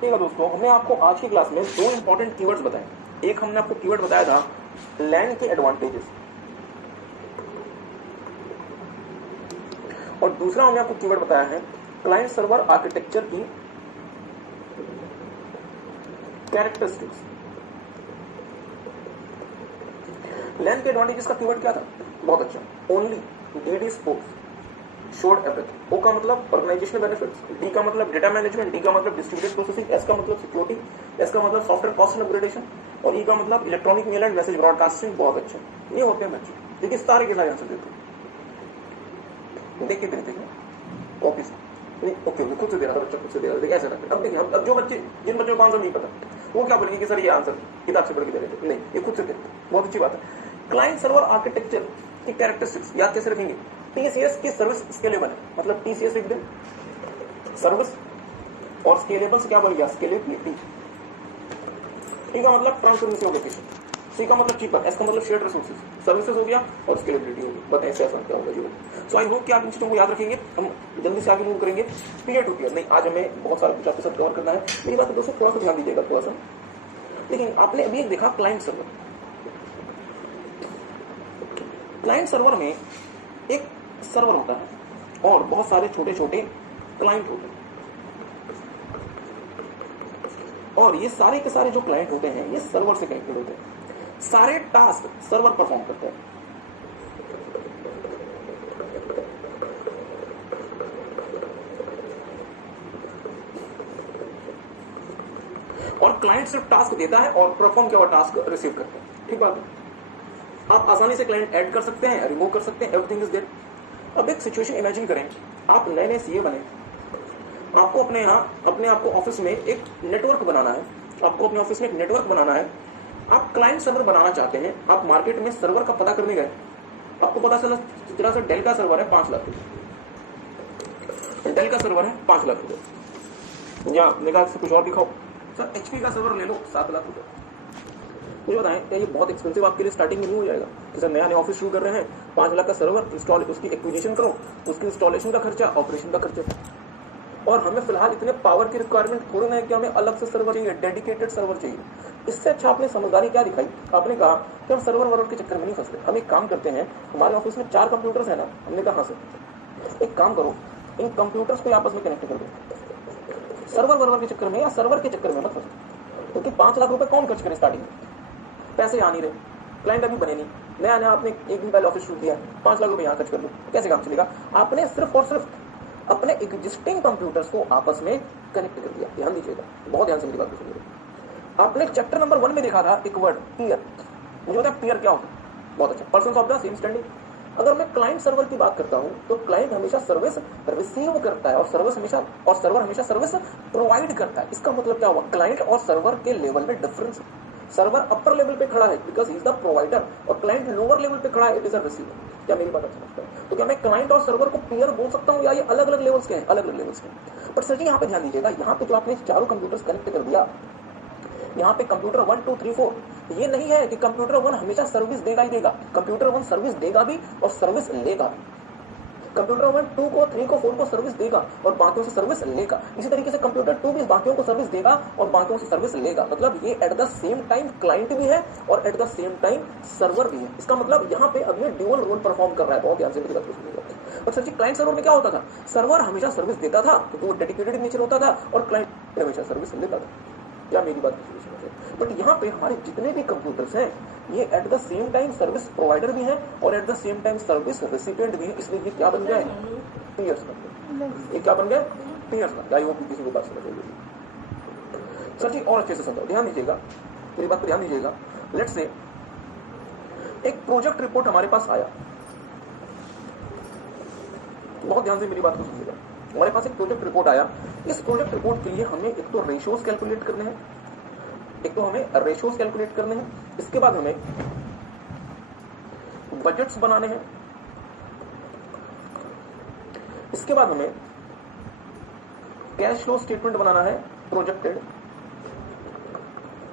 ठीक है दोस्तों, हमने आपको आज की क्लास में दो इंपॉर्टेंट कीवर्ड्स बताए। एक हमने आपको कीवर्ड बताया था लैन के एडवांटेजेस, और दूसरा हमने आपको कीवर्ड बताया है क्लाइंट सर्वर आर्किटेक्चर की कैरेक्टरिस्टिक्स। लैन के एडवांटेजेस का कीवर्ड क्या था? बहुत अच्छा, only DD sports showed everything. O का मतलब ऑर्गेनाइजेशनल बेनिफिट्स, डी का मतलब डेटा मैनेजमेंट, डी का मतलब डिस्ट्रीब्यूटेड प्रोसेसिंग, एस का मतलब सिक्योरिटी, एस का मतलब सॉफ्टवेयर कॉस्ट एंड अपग्रेडेशन, और ई का मतलब electronic male and message broadcasting. बहुत अच्छा, ये होते हैं बच्चे। देखिए सारे के सारे आंसर देते हैं, देख के देते हैं ओके ओके खुद से दे रहा था बच्चा, खुद से दे रहा था। देखिए ऐसा करते। अब देखिए अब जो बच्चे, जिन बच्चों को आंसर नहीं पता, वो क्या बोलेंगे कि सर ये आंसर किताब से पढ़ के दे रहे थे। नहीं, ये खुद से दे। बहुत अच्छी बात है। क्लाइंट सर्वर आर्किटेक्चर की कैरेक्टरिस्टिक्स याद कैसे रखेंगे? टीसीएस की सर्विस स्केलेबल है, मतलब टीसीएस लिख दें सर्विस, और स्केलेबल से क्या बन गया? स्केलेबिलिटी। टी का मतलब ट्रांसफरेंसी ऑफ लोकेशन, सी का मतलब चीपर, एस का मतलब शेयर्ड रिसोर्सेज, सर्विसेज हो गया और स्केलेबिलिटी हो गई। बताएं इससे आसान क्या होगा जीवन। सो आई होप कि आप इन चीजों को याद रखेंगे। हम जल्दी से आगे मूव करेंगे पीरियड टू पीरियड। नहीं, आज हमें बहुत सारा कुछ आपके साथ कवर करना है। मेरी बात दोस्तों थोड़ा सा ध्यान दीजिएगा, थोड़ा सा। लेकिन आपने अभी एक देखा क्लाइंट सर्वर। क्लाइंट सर्वर में एक सर्वर होता है और बहुत सारे छोटे छोटे क्लाइंट होते हैं, और ये सारे के सारे जो क्लाइंट होते हैं ये सर्वर से कनेक्टेड होते हैं। सारे टास्क सर्वर परफॉर्म करते हैं। और क्लाइंट सिर्फ टास्क देता है और परफॉर्म किया हुआ टास्क रिसीव करता है। ठीक बात है। आप आसानी से क्लाइंट ऐड कर सकते हैं, रिमूव कर सकते हैं, एवरीथिंग इज देयर। अब एक सिचुएशन इमेजिन करें, आप नए नए सीए बने, आपको अपने यहाँ अपने आपको ऑफिस में एक नेटवर्क बनाना है। आपको अपने ऑफिस में एक नेटवर्क बनाना है। आप क्लाइंट सर्वर बनाना चाहते हैं। आप मार्केट में सर्वर का पता करने गए, आपको पता चला सर डेल का सर्वर है 5 लाख रुपए। डेल का सर्वर है 5 लाख रुपए, या निकाल से कुछ और दिखाओ सर, एचपी का सर्वर ले लो 7 लाख रुपए। मुझे बताएं, क्या ये बहुत एक्सपेंसिव आपके लिए स्टार्टिंग में नहीं हो जाएगा? कि सर नया ऑफिस शुरू कर रहे हैं, 5 लाख का सर्वर इंस्टॉल, उसकी एक्विजिशन करो, उसकी इंस्टॉलेशन का खर्चा, ऑपरेशन का खर्चा, और हमें फिलहाल इतने पावर की रिक्वायरमेंट थोड़ी ना है कि हमें अलग से सर्वर चाहिए, डेडिकेटेड सर्वर चाहिए। इससे अच्छा आपने समझदारी क्या दिखाई? आपने कहा कि हम सर्वर वर्वर के चक्कर में नहीं फंसते, हम एक काम करते हैं, हमारे ऑफिस में 4 कंप्यूटर्स है ना। हमने कहा हाँ सर, एक काम करो, इन कंप्यूटर्स को आपस में कनेक्ट कर दो। सर्वर वर्वर के चक्कर में या सर्वर के चक्कर में मत फंसो, क्योंकि 5 लाख रुपए कौन खर्च करे स्टार्टिंग में? पैसे आ नहीं रहे, क्लाइंट अभी बने नहीं, नया नया आपने एक दिन पहले ऑफिस शुरू किया, 5 लाख रुपए यहाँ खर्च कर दो, कैसे काम चलेगा? आपने सिर्फ और सिर्फ अपने एग्जिस्टिंग कंप्यूटर्स को आपस में कनेक्ट कर दिया। ध्यान दीजिएगा, बहुत ध्यान से मेरी बात को सुनिएगा। आपने चैप्टर नंबर 1 में देखा था एक वर्ड पीयर। मुझे पता है पीयर क्या होता है? बहुत अच्छा, persons of the same standing. अगर मैं क्लाइंट सर्वर की बात करता हूं तो क्लाइंट हमेशा सर्विस रिसीव करता है और सर्वर हमेशा सर्विस प्रोवाइड करता है। इसका मतलब क्या हुआ? क्लाइंट और सर्वर के लेवल में डिफरेंस। सर्वर अपर लेवल पे खड़ा है because he is the provider, और क्लाइंट लोअर लेवल पे खड़ा है, इट इज अ रिसीवर। क्या मेरी बात अच्छा लगता है? तो क्या मैं क्लाइंट और सर्वर को पीयर बोल सकता हूँ, या ये अलग अलग लेवल्स के हैं? अलग अलग लेवल्स के। बट सर जी यहाँ पे ध्यान दीजिएगा, यहाँ पे जो आपने चारों कंप्यूटर्स कनेक्ट कर दिया, यहाँ पे कंप्यूटर 1 2 3 4, ये नहीं है कि कंप्यूटर 1 हमेशा सर्विस देगा ही देगा। कंप्यूटर 1 सर्विस देगा भी और सर्विस लेगा भी। कंप्यूटर 1 2 को 3 को 4 को सर्विस देगा और बाकियों से सर्विस लेगा। इसी तरीके से कंप्यूटर 2 भी बाकियों को सर्विस देगा और बाकियों से सर्विस लेगा। मतलब ये eight the same time client भी है और eight the same time server भी है। इसका मतलब यहाँ पे अब ये ड्यूअल रोल परफॉर्म कर रहा है। बहुत ध्यान से मेरी बात को सुनिएगा। और सर जी क्लाइंट सर्वर में क्या होता था? सर्वर हमेशा सर्विस देता था क्योंकि वो डेडिकेटेड नेचर होता था, और क्लाइंट हमेशा सर्विस लेता था। क्या मेरी बात को समझ? बट यहाँ पे हमारे जितने भी कंप्यूटर्स हैं ये eight the same time service provider भी है और eight the same time service recipient भी है। इसलिए ये क्या बन गया? पीयर्स बन। ये क्या बन गया? पीयर्स बन गया। वो किसी को बात समझ आएगी। सर जी और अच्छे से समझो, ध्यान दीजिएगा, मेरी बात पर ध्यान दीजिएगा। लेट्स से एक प्रोजेक्ट रिपोर्ट हमारे पास आया, बहुत ध्यान से मेरी बात को सुनिएगा। हमारे पास एक प्रोजेक्ट रिपोर्ट आया। इस प्रोजेक्ट रिपोर्ट के लिए हमें एक तो रेशियोज कैलकुलेट करने हैं, इसके बाद हमें बजट्स बनाने हैं, इसके बाद हमें कैश फ्लो स्टेटमेंट बनाना है प्रोजेक्टेड,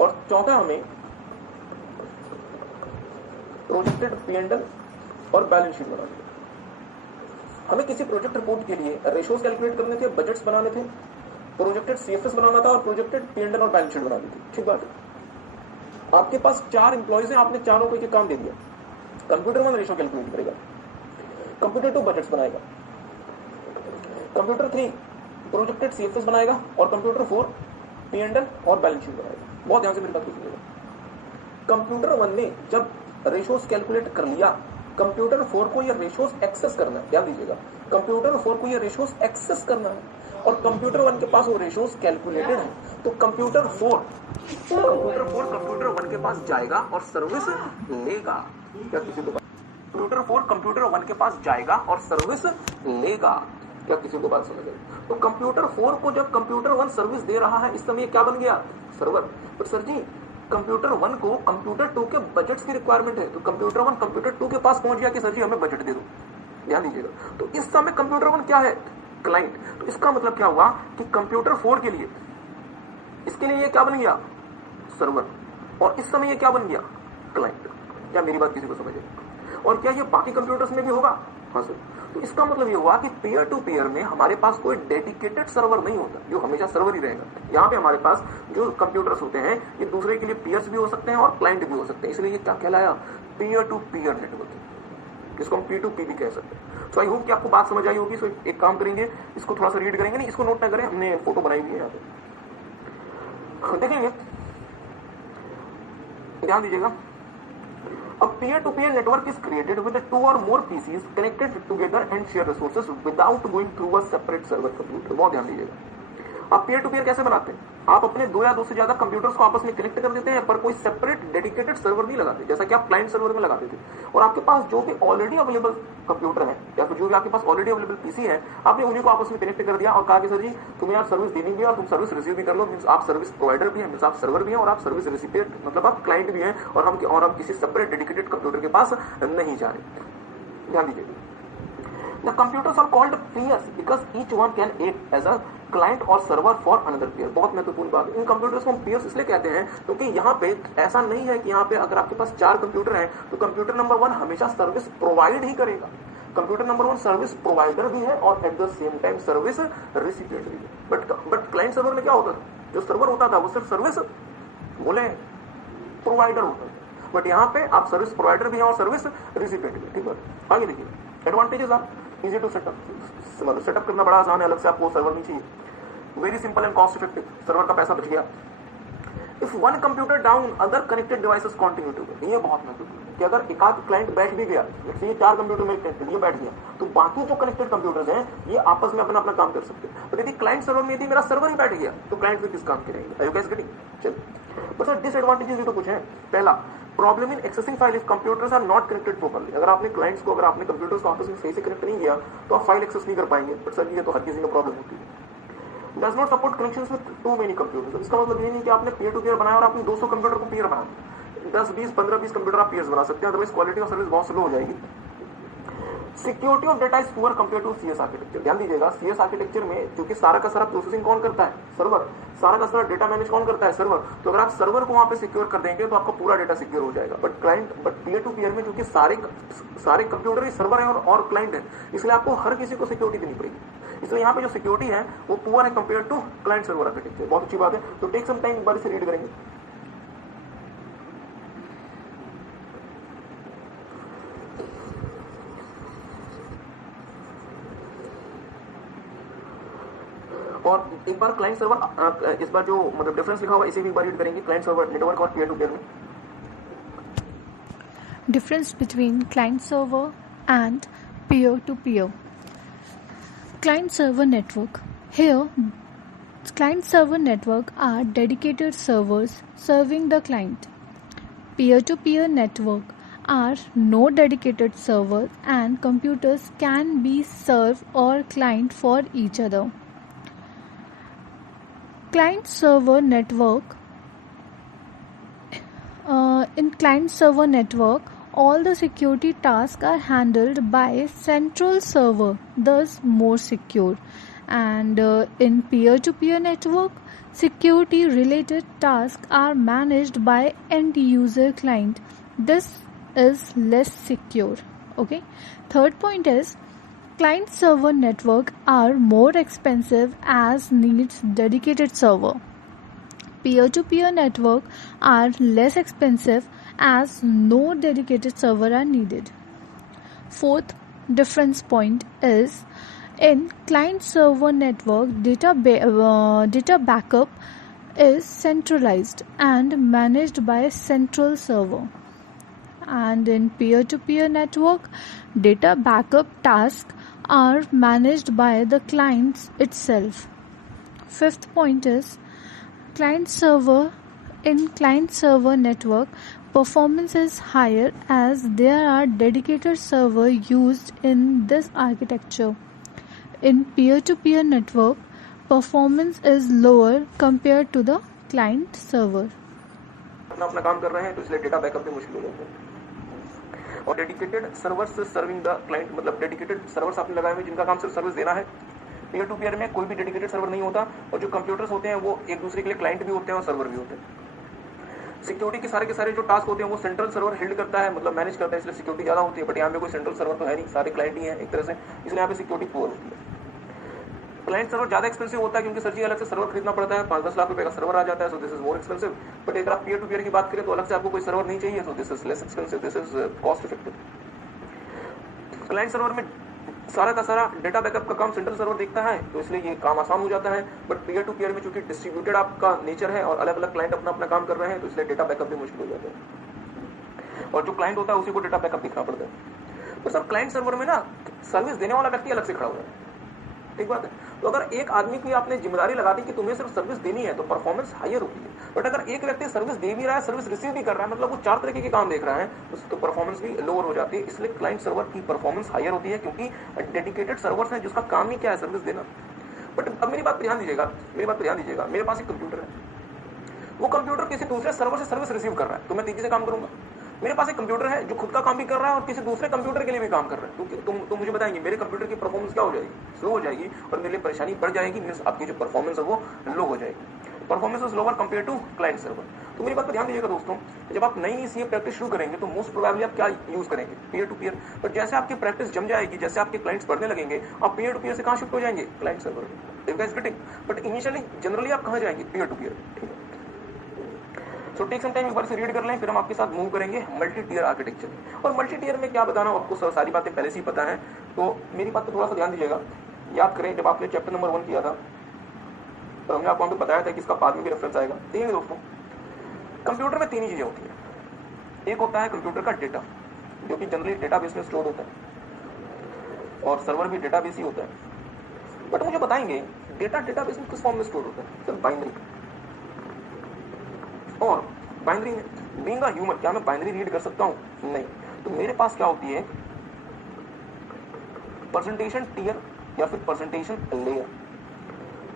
और चौथा हमें प्रोजेक्टेड P&L और बैलेंस शीट बनानी है। हमें किसी प्रोजेक्ट रिपोर्ट के लिए रेशियोज कैलकुलेट करने थे, बजट्स बनाने थे, प्रोजेक्टेड सीएफएस बनाना था और प्रोजेक्टेड पीएनएल और बैलेंस शीट बनानी थी। ठीक बात है। आपके पास 4 एम्प्लॉइज हैं, आपने चारों को एक काम दे दिया। कंप्यूटर 1 रेशो कैलकुलेट करेगा, कंप्यूटर 2 बजट्स बनाएगा, कंप्यूटर 3 प्रोजेक्टेड सीएफएस बनाएगा और कंप्यूटर 4 पीएनएल और बैलेंस शीट बनाएगा। बहुत ध्यान से मेरी बात को सुनिएगा। कंप्यूटर 1 ने जब रेशोस कैलकुलेट कर लिया, कंप्यूटर 4 को ये रेशोस एक्सेस करना है। ध्यान दीजिएगा, कंप्यूटर 4 को ये रेशोस एक्सेस करना है और कंप्यूटर 1 के पास वो रेशोस कैलकुलेटेड है। तो कंप्यूटर 4 कंप्यूटर 1 के पास जाएगा और सर्विस लेगा। क्या किसी को कंप्यूटर 4 कंप्यूटर 1 के पास जाएगा और सर्विस लेगा? क्या किसी को बात समझ आई? तो कंप्यूटर 4 को जब कंप्यूटर 1 सर्विस दे रहा है, इस समय क्या बन गया? सर्वर। तो सर जी, कंप्यूटर 1 को कंप्यूटर 2 के बजट्स की रिक्वायरमेंट है, तो कंप्यूटर 1 कंप्यूटर 2 के पास पहुंच गया कि सर जी हमें बजट दे दो। ध्यान दीजिएगा, तो इस समय कंप्यूटर 1 क्या है? क्लाइंट। तो इसका मतलब क्या हुआ कि कंप्यूटर 4 के लिए, इसके लिए ये क्या बन गया? सर्वर। और इस समय ये क्या बन गया? क्लाइंट। क्या मेरी बात किसी को समझ आई? और क्या ये बाकी कंप्यूटर्स में भी होगा? हाँ सर। तो इसका मतलब ये हुआ कि पीयर टू पीयर में हमारे पास कोई डेडिकेटेड सर्वर नहीं होता, जो हमेशा सर्वर ही रहेगा। यहाँ पे हमारे पास जो कंप्यूटर्स होते हैं ये दूसरे के लिए पीयर्स भी हो सकते हैं और क्लाइंट भी हो सकते हैं, इसलिए ये क्या कहलाया? पीयर टू पीयर नेटवर्क, जिसको हम P2P भी कह सकते हैं। तो आई होप कि आपको बात समझ आई होगी। सो एक काम करेंगे, इसको थोड़ा सा रीड करेंगे, नहीं इसको नोट ना करें, हमने फोटो बनाई हुई है यहाँ पे, देखेंगे। ध्यान दीजिएगा, A peer-to-peer network is created with 2 or more PCs connected together and share resources without going through a separate server computer। बहुत ध्यान दीजिएगा, आप पीयर टू पीयर कैसे बनाते हैं? आप अपने 2 या 2 से ज्यादा कंप्यूटर्स को आपस में कनेक्ट कर देते हैं, पर कोई सेपरेट डेडिकेटेड सर्वर नहीं लगाते, जैसा कि आप क्लाइंट सर्वर में लगाते थे। और आपके पास जो भी ऑलरेडी अवेलेबल कंप्यूटर है या फिर जो भी आपके पास ऑलरेडी अवेलेबल पीसी है, आपने उन्हीं को आपस में कनेक्ट कर दिया और कहा कि सर जी तुम्हें आप सर्विस देनी भी है और तुम सर्विस रिसीव भी कर लो। मींस आप सर्विस प्रोवाइडर भी है, मींस आप सर्वर भी है और आप सर्विस रिसिपिएंट मतलब आप क्लाइंट भी है, और हम किसी सेपरेट डेडिकेटेड कंप्यूटर के पास नहीं जा रहे। ध्यान दीजिए, The computers are called peers because each one can act as a client or server for another peer। बहुत महत्वपूर्ण बात है, इन कंप्यूटर्स को हम peers इसलिए कहते हैं क्योंकि यहाँ पे ऐसा नहीं है कि यहाँ पे अगर आपके पास 4 कंप्यूटर हैं तो कंप्यूटर नंबर 1 हमेशा सर्विस प्रोवाइड ही करेगा। कंप्यूटर नंबर 1 सर्विस प्रोवाइडर भी है और eight the same time service recipient भी है। बट क्लाइंट सर्वर में क्या होता था? जो सर्वर होता था वो सिर्फ सर्विस बोले प्रोवाइडर होता था, बट यहाँ पे आप सर्विस प्रोवाइडर भी है और सर्विस रिसिपिएंट भी। ठीक है, आगे देखिए, advantages are easy to set up करना बड़ा आसान है, अलग से आपको सर्वर नहीं चाहिए, very simple and cost effective, server का पैसा बच गया। If one computer down other connected devices continue to, ये बहुत महत्वपूर्ण है कि अगर एक आध क्लाइंट बैठ भी गया, जैसे ये 4 कंप्यूटर में कनेक्टेड, ये बैठ गया, तो बाकी जो कनेक्टेड कंप्यूटर्स हैं ये आपस में अपना अपना काम कर सकते हैं। तो यदि क्लाइंट सर्वर में यदि मेरा सर्वर ही बैठ गया तो क्लाइंट फिर किस काम के रहेंगे? Are you guys getting? चलिए, बट सर डिसएडवांटेजेस भी तो कुछ है। पहला, problem in accessing file if computers are not connected properly. अगर आपने क्लाइंट्स को, अगर आपने कंप्यूटर्स को आपस में सही से कनेक्ट नहीं किया तो आप फाइल एक्सेस नहीं कर पाएंगे। बट सर ये तो हर किसी में प्रॉब्लम होती है। Does not support connections with two many computers. इसका मतलब ये नहीं कि आपने पीयर टू पीयर बनाया और आपने 200 कंप्यूटर को पीयर बना दिया। 10, 20, 15, 20 कंप्यूटर आप पीयर्स बना सकते हैं, अदरवाइज क्वालिटी ऑफ सर्विस बहुत स्लो हो जाएगी। Security of data is poor compare to CS architecture. ध्यान दीजिएगा, सीएस आर्किटेक्चर में क्योंकि सारा का सारा प्रोसेसिंग कौन करता है? सर्वर। सारा का सारा डेटा मैनेज कौन करता है? सर्वर। तो अगर आप सर्वर को वहां पे सिक्योर कर देंगे तो आपका पूरा डेटा सिक्योर हो जाएगा। बट पीयर टू पीयर में क्योंकि सारे कंप्यूटर ही सर्वर है और क्लाइंट है, इसलिए आपको हर किसी को सिक्योरिटी देनी पड़ेगी। इसलिए यहाँ पे जो सिक्योरिटी है वो पुअर है compare to client server architecture. बहुत अच्छी बात है, तो टेक सम टाइम, एक बार इसे रीड करेंगे। और एक बार क्लाइंट सर्वर, इस बार जो मतलब डिफरेंस लिखा हुआ इसे भी एक बार रीड करेंगे, क्लाइंट सर्वर नेटवर्क और पीयर टू पीयर में। Difference between client server and peer to peer. Client server network. Here, client server network are dedicated servers serving the client. Peer to peer network are no dedicated server and computers can be server or client for each other. Client server network. In client server network, all the security tasks are handled by central server, thus more secure. And in peer-to-peer network, security related tasks are managed by end user client. This is less secure. Okay. Third point is Client-server network are more expensive as needs dedicated server. Peer-to-peer network are less expensive as no dedicated server are needed. Fourth difference point is in client-server network, data backup is centralized and managed by a central server. And in peer-to-peer network, data backup tasks are managed by the client itself. Fifth point is client-server. In client-server network, performance is higher as there are dedicated servers used in this architecture. In peer-to-peer network, performance is lower compared to the client server. अपना काम कर रहे हैं तो इसलिए data backup भी मुश्किल हो जाता है। और dedicated servers serving the client, मतलब डेडिकेटेड सर्वर्स आपने लगाए हुए जिनका काम सिर्फ सर्विस देना है। पीयर टू पीयर में कोई भी डेडिकेटेड सर्वर नहीं होता और जो कंप्यूटर्स होते हैं वो एक दूसरे के लिए क्लाइंट भी होते हैं और सर्वर भी होते हैं। सिक्योरिटी के सारे जो टास्क होते हैं वो सेंट्रल सर्वर हेल्ड करता है, मतलब मैनेज करता है, इसलिए सिक्योरिटी ज्यादा होती है। बट यहाँ पे कोई सेंट्रल सर्वर तो है नहीं, सारे क्लाइंट ही हैं एक तरह से, इसलिए यहाँ पे सिक्योरिटी पुअर होती है। क्लाइंट सर्वर ज्यादा एक्सपेंसिव होता है क्योंकि सर जी अलग से सर्वर खरीदना पड़ता है, 5-10 लाख रुपए का सर्वर आ जाता है, so this is more expensive. But अगर आप पीयर टू पीयर की बात करें तो अलग से आपको कोई सर्वर नहीं चाहिए, so this is less expensive, this is cost effective. Client server में सारा का सारा डेटा बैकअप का काम सेंट्रल सर्वर देखता है, तो इसलिए ये काम आसान हो जाता है। बट पीयर टू पीयर में चूंकि डिस्ट्रीब्यूटेड आपका नेचर है और अलग अलग क्लाइंट अपना अपना काम कर रहे हैं, तो इसलिए डेटा बैकअप भी मुश्किल हो जाता है और जो क्लाइंट होता है उसी को डेटा बैकअप दिखना पड़ता है। तो सर क्लाइंट सर्वर में ना सर्विस देने वाला व्यक्ति अलग से खड़ा हुआ है, ठीक बात है। तो अगर एक आदमी की आपने जिम्मेदारी लगा दी कि तुम्हें सिर्फ सर्विस देनी है तो परफॉर्मेंस हायर होती है। बट अगर एक व्यक्ति सर्विस दे भी रहा है, सर्विस रिसीव भी कर रहा है, मतलब वो 4 तरीके के काम देख रहा है, तो परफॉर्मेंस भी लोअर हो जाती है। इसलिए क्लाइंट सर्वर की परफॉर्मेंस हायर होती है क्योंकि डेडिकेटेड सर्वर्स हैं जिसका काम ही क्या है, सर्विस देना। बट अब मेरी बात पर ध्यान दीजिएगा, मेरे पास एक कंप्यूटर है, वो कंप्यूटर किसी दूसरे सर्वर से सर्विस रिसीव कर रहा है तो मैं तेजी से काम करूंगा। मेरे पास एक कंप्यूटर है जो खुद का काम भी कर रहा है और किसी दूसरे कंप्यूटर के लिए भी काम कर रहा है, तो तुम मुझे बताएंगे मेरे कंप्यूटर की परफॉर्मेंस क्या हो जाएगी, स्लो हो जाएगी और मेरे लिए परेशानी बढ़ जाएगी, मींस आपकी जो परफॉर्मेंस है वो लो हो जाएगी। Performance is lower compare to client server. तो मेरी बात पर ध्यान दीजिएगा दोस्तों, जब आप नई सीए प्रैक्टिस शुरू करेंगे तो मोस्ट प्रोबेबली आप क्या यूज करेंगे, पीयर टू पीयर। बट जैसे आपकी प्रैक्टिस जम जाएगी, जैसे आपके क्लाइंट्स बढ़ने लगेंगे, आप पीयर टू पीयर से कहां शिफ्ट हो जाएंगे, client server. But initially generally आप कहां जाएंगे, peer to peer. So take some time, एक बार से रीड कर लें, फिर हम आपके साथ मूव करेंगे मल्टी टीयर आर्किटेक्चर। और मल्टी टीयर में क्या बताना, आपको सारी बातें पहले से ही पता है, तो मेरी बात पर थोड़ा सा ध्यान दीजिएगा। याद करें जब आपने चैप्टर नंबर 1 किया था तो हमने आपको बताया था कि इसका बाद में भी रेफरेंस आएगा। देखिए दोस्तों, कंप्यूटर में 3 ही चीजें होती हैं। एक होता है कंप्यूटर का डेटा, जो कि जनरली डेटाबेस में स्टोर होता है और सर्वर भी डेटाबेस ही होता है। बट मुझे बताएंगे डेटा डेटाबेस में किस फॉर्म में स्टोर होता है, सिर्फ बाइनरी। और बाइनरी में बीइंग अ ह्यूमन, क्या मैं बाइनरी रीड कर सकता हूं, नहीं। तो मेरे पास क्या होती है, प्रेजेंटेशन टियर या फिर प्रेजेंटेशन लेयर,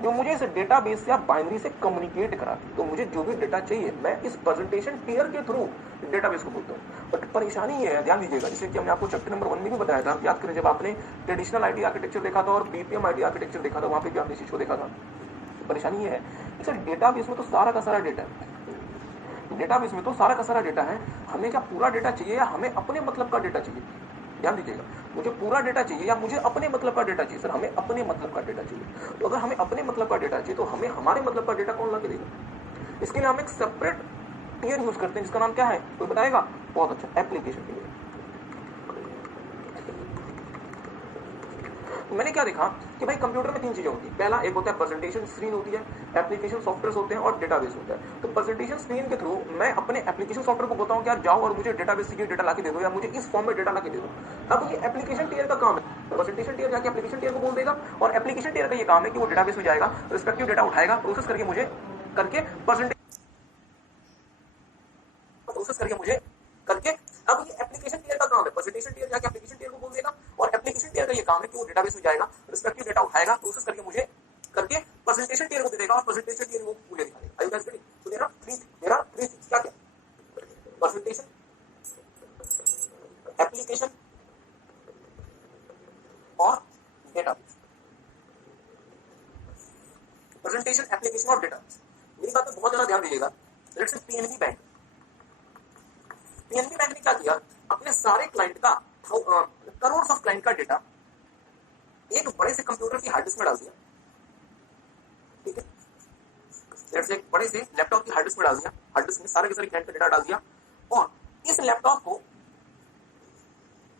जो मुझे इस डेटाबेस या बाइनरी से कम्युनिकेट कराती। तो मुझे जो भी डेटा चाहिए मैं इस प्रेजेंटेशन टियर के थ्रू डेटाबेस को बोलता हूँ। बट परेशानी ये है, ध्यान दीजिएगा, जैसे कि हमने आपको चैप्टर नंबर 1 में भी बताया था, याद करें जब आपने ट्रेडिशनल आईटी आर्किटेक्चर देखा था और बीपीएम आईटी आर्किटेक्चर देखा था, वहां पे भी आपने चीज को देखा था। परेशानी ये है, सर डेटाबेस में तो सारा का सारा डेटा है, डेटाबेस में तो सारा का सारा डेटा है, हमें क्या पूरा डेटा चाहिए या हमें अपने मतलब का डेटा चाहिए। ध्यान दीजिएगा, मुझे पूरा डेटा चाहिए या मुझे अपने मतलब का डेटा चाहिए। सर हमें अपने मतलब का डेटा चाहिए। तो अगर हमें अपने मतलब का डेटा चाहिए तो हमें हमारे मतलब का डेटा कौन ला के देगा। इसके लिए हम एक सेपरेट टियर यूज करते हैं जिसका नाम क्या है, कोई बताएगा, बहुत अच्छा, एप्लीकेशन टियर। मैंने क्या देखा कि भाई कंप्यूटर में 3 चीजें होती है। पहला एक होता है प्रेजेंटेशन स्क्रीन होती है, एप्लीकेशन सॉफ्टवेयर होते हैं और डेटाबेस होता है। तो प्रेजेंटेशन स्क्रीन के थ्रू मैं अपने एप्लीकेशन सॉफ्टवेयर को बोलता हूं कि यार जाओ और मुझे डेटाबेस से डेटा ला के दे दो या मुझे इस फॉर्म में डेटा ला के दे दो। अब ये एप्लीकेशन टियर का काम है। प्रेजेंटेशन टियर जाके एप्लीकेशन टियर को बोल देगा और एप्लीकेशन टियर का ये काम है कि वो डेटाबेस में जाएगा, रिस्पेक्टिव डेटा उठाएगा, प्रोसेस करके मुझे अब ये एप्लीकेशन टियर का काम है। प्रेजेंटेशन टियर जाके एप्लीकेशन टियर को बोल देगा और एप्लीकेशन टियर का ये काम है कि वो डेटाबेस में जाएगा, रिस्पेक्टिव डेटा उठाएगा, प्रोसेस करके मुझे प्रेजेंटेशन टियर को दे देगा और प्रेजेंटेशन टियर वो मुझे दिखा देगा। Are you guys ready? So there are three things, क्या प्रेजेंटेशन, एप्लीकेशन और डेटाबेस। प्रेजेंटेशन, एप्लीकेशन और डेटाबेस। मेरी बात पे बहुत ज्यादा ध्यान दीजिएगा। लेट्स से पीएनबी बैंक ने क्या किया, अपने सारे क्लाइंट का करोड़ ऑफ क्लाइंट का डेटा एक बड़े से कंप्यूटर की हार्ड डिस्क में डाल दिया, ठीक है, लेट्स से एक बड़े से लैपटॉप की हार्ड डिस्क में डाल दिया, हार्ड डिस्क में सारे के सारे क्लाइंट का डेटा डाल दिया और इस लैपटॉप को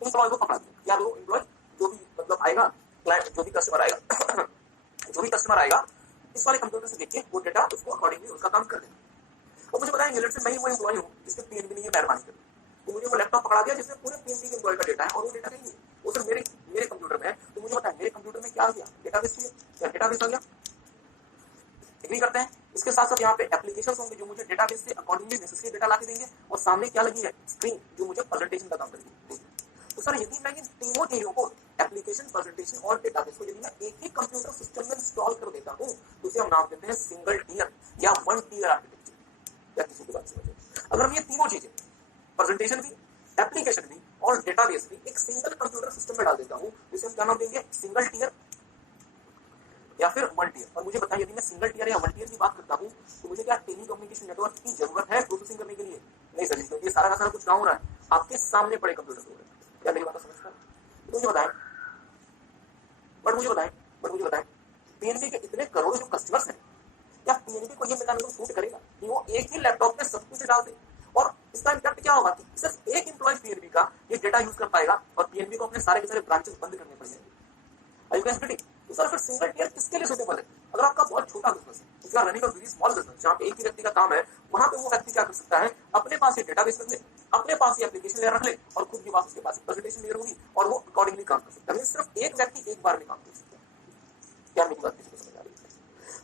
एम्प्लॉय को पकड़ा दिया, या वो एम्प्लॉय जो भी मतलब आएगा, क्लाइंट जो भी कस्टमर आएगा जो भी कस्टमर आएगा इस वाले कंप्यूटर से देख के वो डेटा उसको अकॉर्डिंगली उसका काम कर देगा। और मुझे बताएंगे लेट्स से मैं ही वो एम्प्लॉय हूँ जिसके पीएनबी ने ये मेहरबानी करी, तो मुझे वो लैपटॉप पकड़ा दिया जिसमें पूरे पीएनबी के एम्प्लॉय का डेटा है और वो डेटा कहीं नहीं, वो सिर्फ मेरे कंप्यूटर में है। तो मुझे बताएं मेरे कंप्यूटर में क्या आ गया, डेटाबेस चाहिए, डेटाबेस आ गया, एग्री करते हैं। इसके साथ साथ यहाँ पे एप्लीकेशंस होंगे जो मुझे डेटाबेस से अकॉर्डिंगली नेसेसरी डेटा ला के देंगे और सामने क्या लगी है, स्क्रीन, जो मुझे प्रेजेंटेशन का काम करेगी। तो सर यदि मैं इन तीनों चीजों को, एप्लीकेशन, प्रेजेंटेशन और डेटाबेस को, यदि मैं एक ही कंप्यूटर सिस्टम में इंस्टॉल कर देता हूँ तो उसे हम नाम देते हैं सिंगल टियर या वन टियर आर्किटेक्चर। या किसी की बात समझे, अगर हम ये तीनों चीजें, प्रेजेंटेशन भी, एप्लीकेशन भी और डेटाबेस भी एक सिंगल कंप्यूटर सिस्टम में डाल देता हूँ, जिसे हम क्या नाम देंगे, सिंगल टियर या फिर वन टियर। और मुझे बताइए यदि मैं सिंगल टियर या वन टियर की बात करता हूँ तो मुझे क्या टेली कम्युनिकेशन नेटवर्क की जरूरत है प्रोसेसिंग करने के लिए? नहीं सर, क्योंकि ये सारा का सारा कुछ काम हो रहा है आपके सामने पड़े कंप्यूटर से हो रहा है। क्या मेरी बात समझता है? तो मुझे बताएं, बट मुझे बताएं पीएनबी के इतने करोड़ों जो कस्टमर्स हैं, क्या पीएनबी को ये मैकेनिज्म सूट करेगा कि वो एक ही लैपटॉप में सब कुछ डाल दे? और इसका इम्पैक्ट क्या होगा कि सिर्फ एक एम्प्लॉय पीएनबी का ये डेटा यूज कर पाएगा और पीएनबी को अपने सारे के सारे ब्रांचेस बंद करने पड़ जाएंगे। तो सर फिर सिंगल टियर किसके लिए सूटेबल है? अगर आपका बहुत छोटा बिजनेस है, if you are running a very small business जहां पे एक ही व्यक्ति का काम है, वहां पे वो व्यक्ति क्या कर सकता है, अपने पास ये डेटाबेस रख ले, अपने पास ये एप्लीकेशन लेयर रख ले और खुद की बात उसके पास प्रेजेंटेशन लेयर होगी और वो अकॉर्डिंगली काम कर सकता है। सिर्फ एक व्यक्ति एक बार में काम कर सकता है। क्या मेरी बात किसी को समझ आ रही है?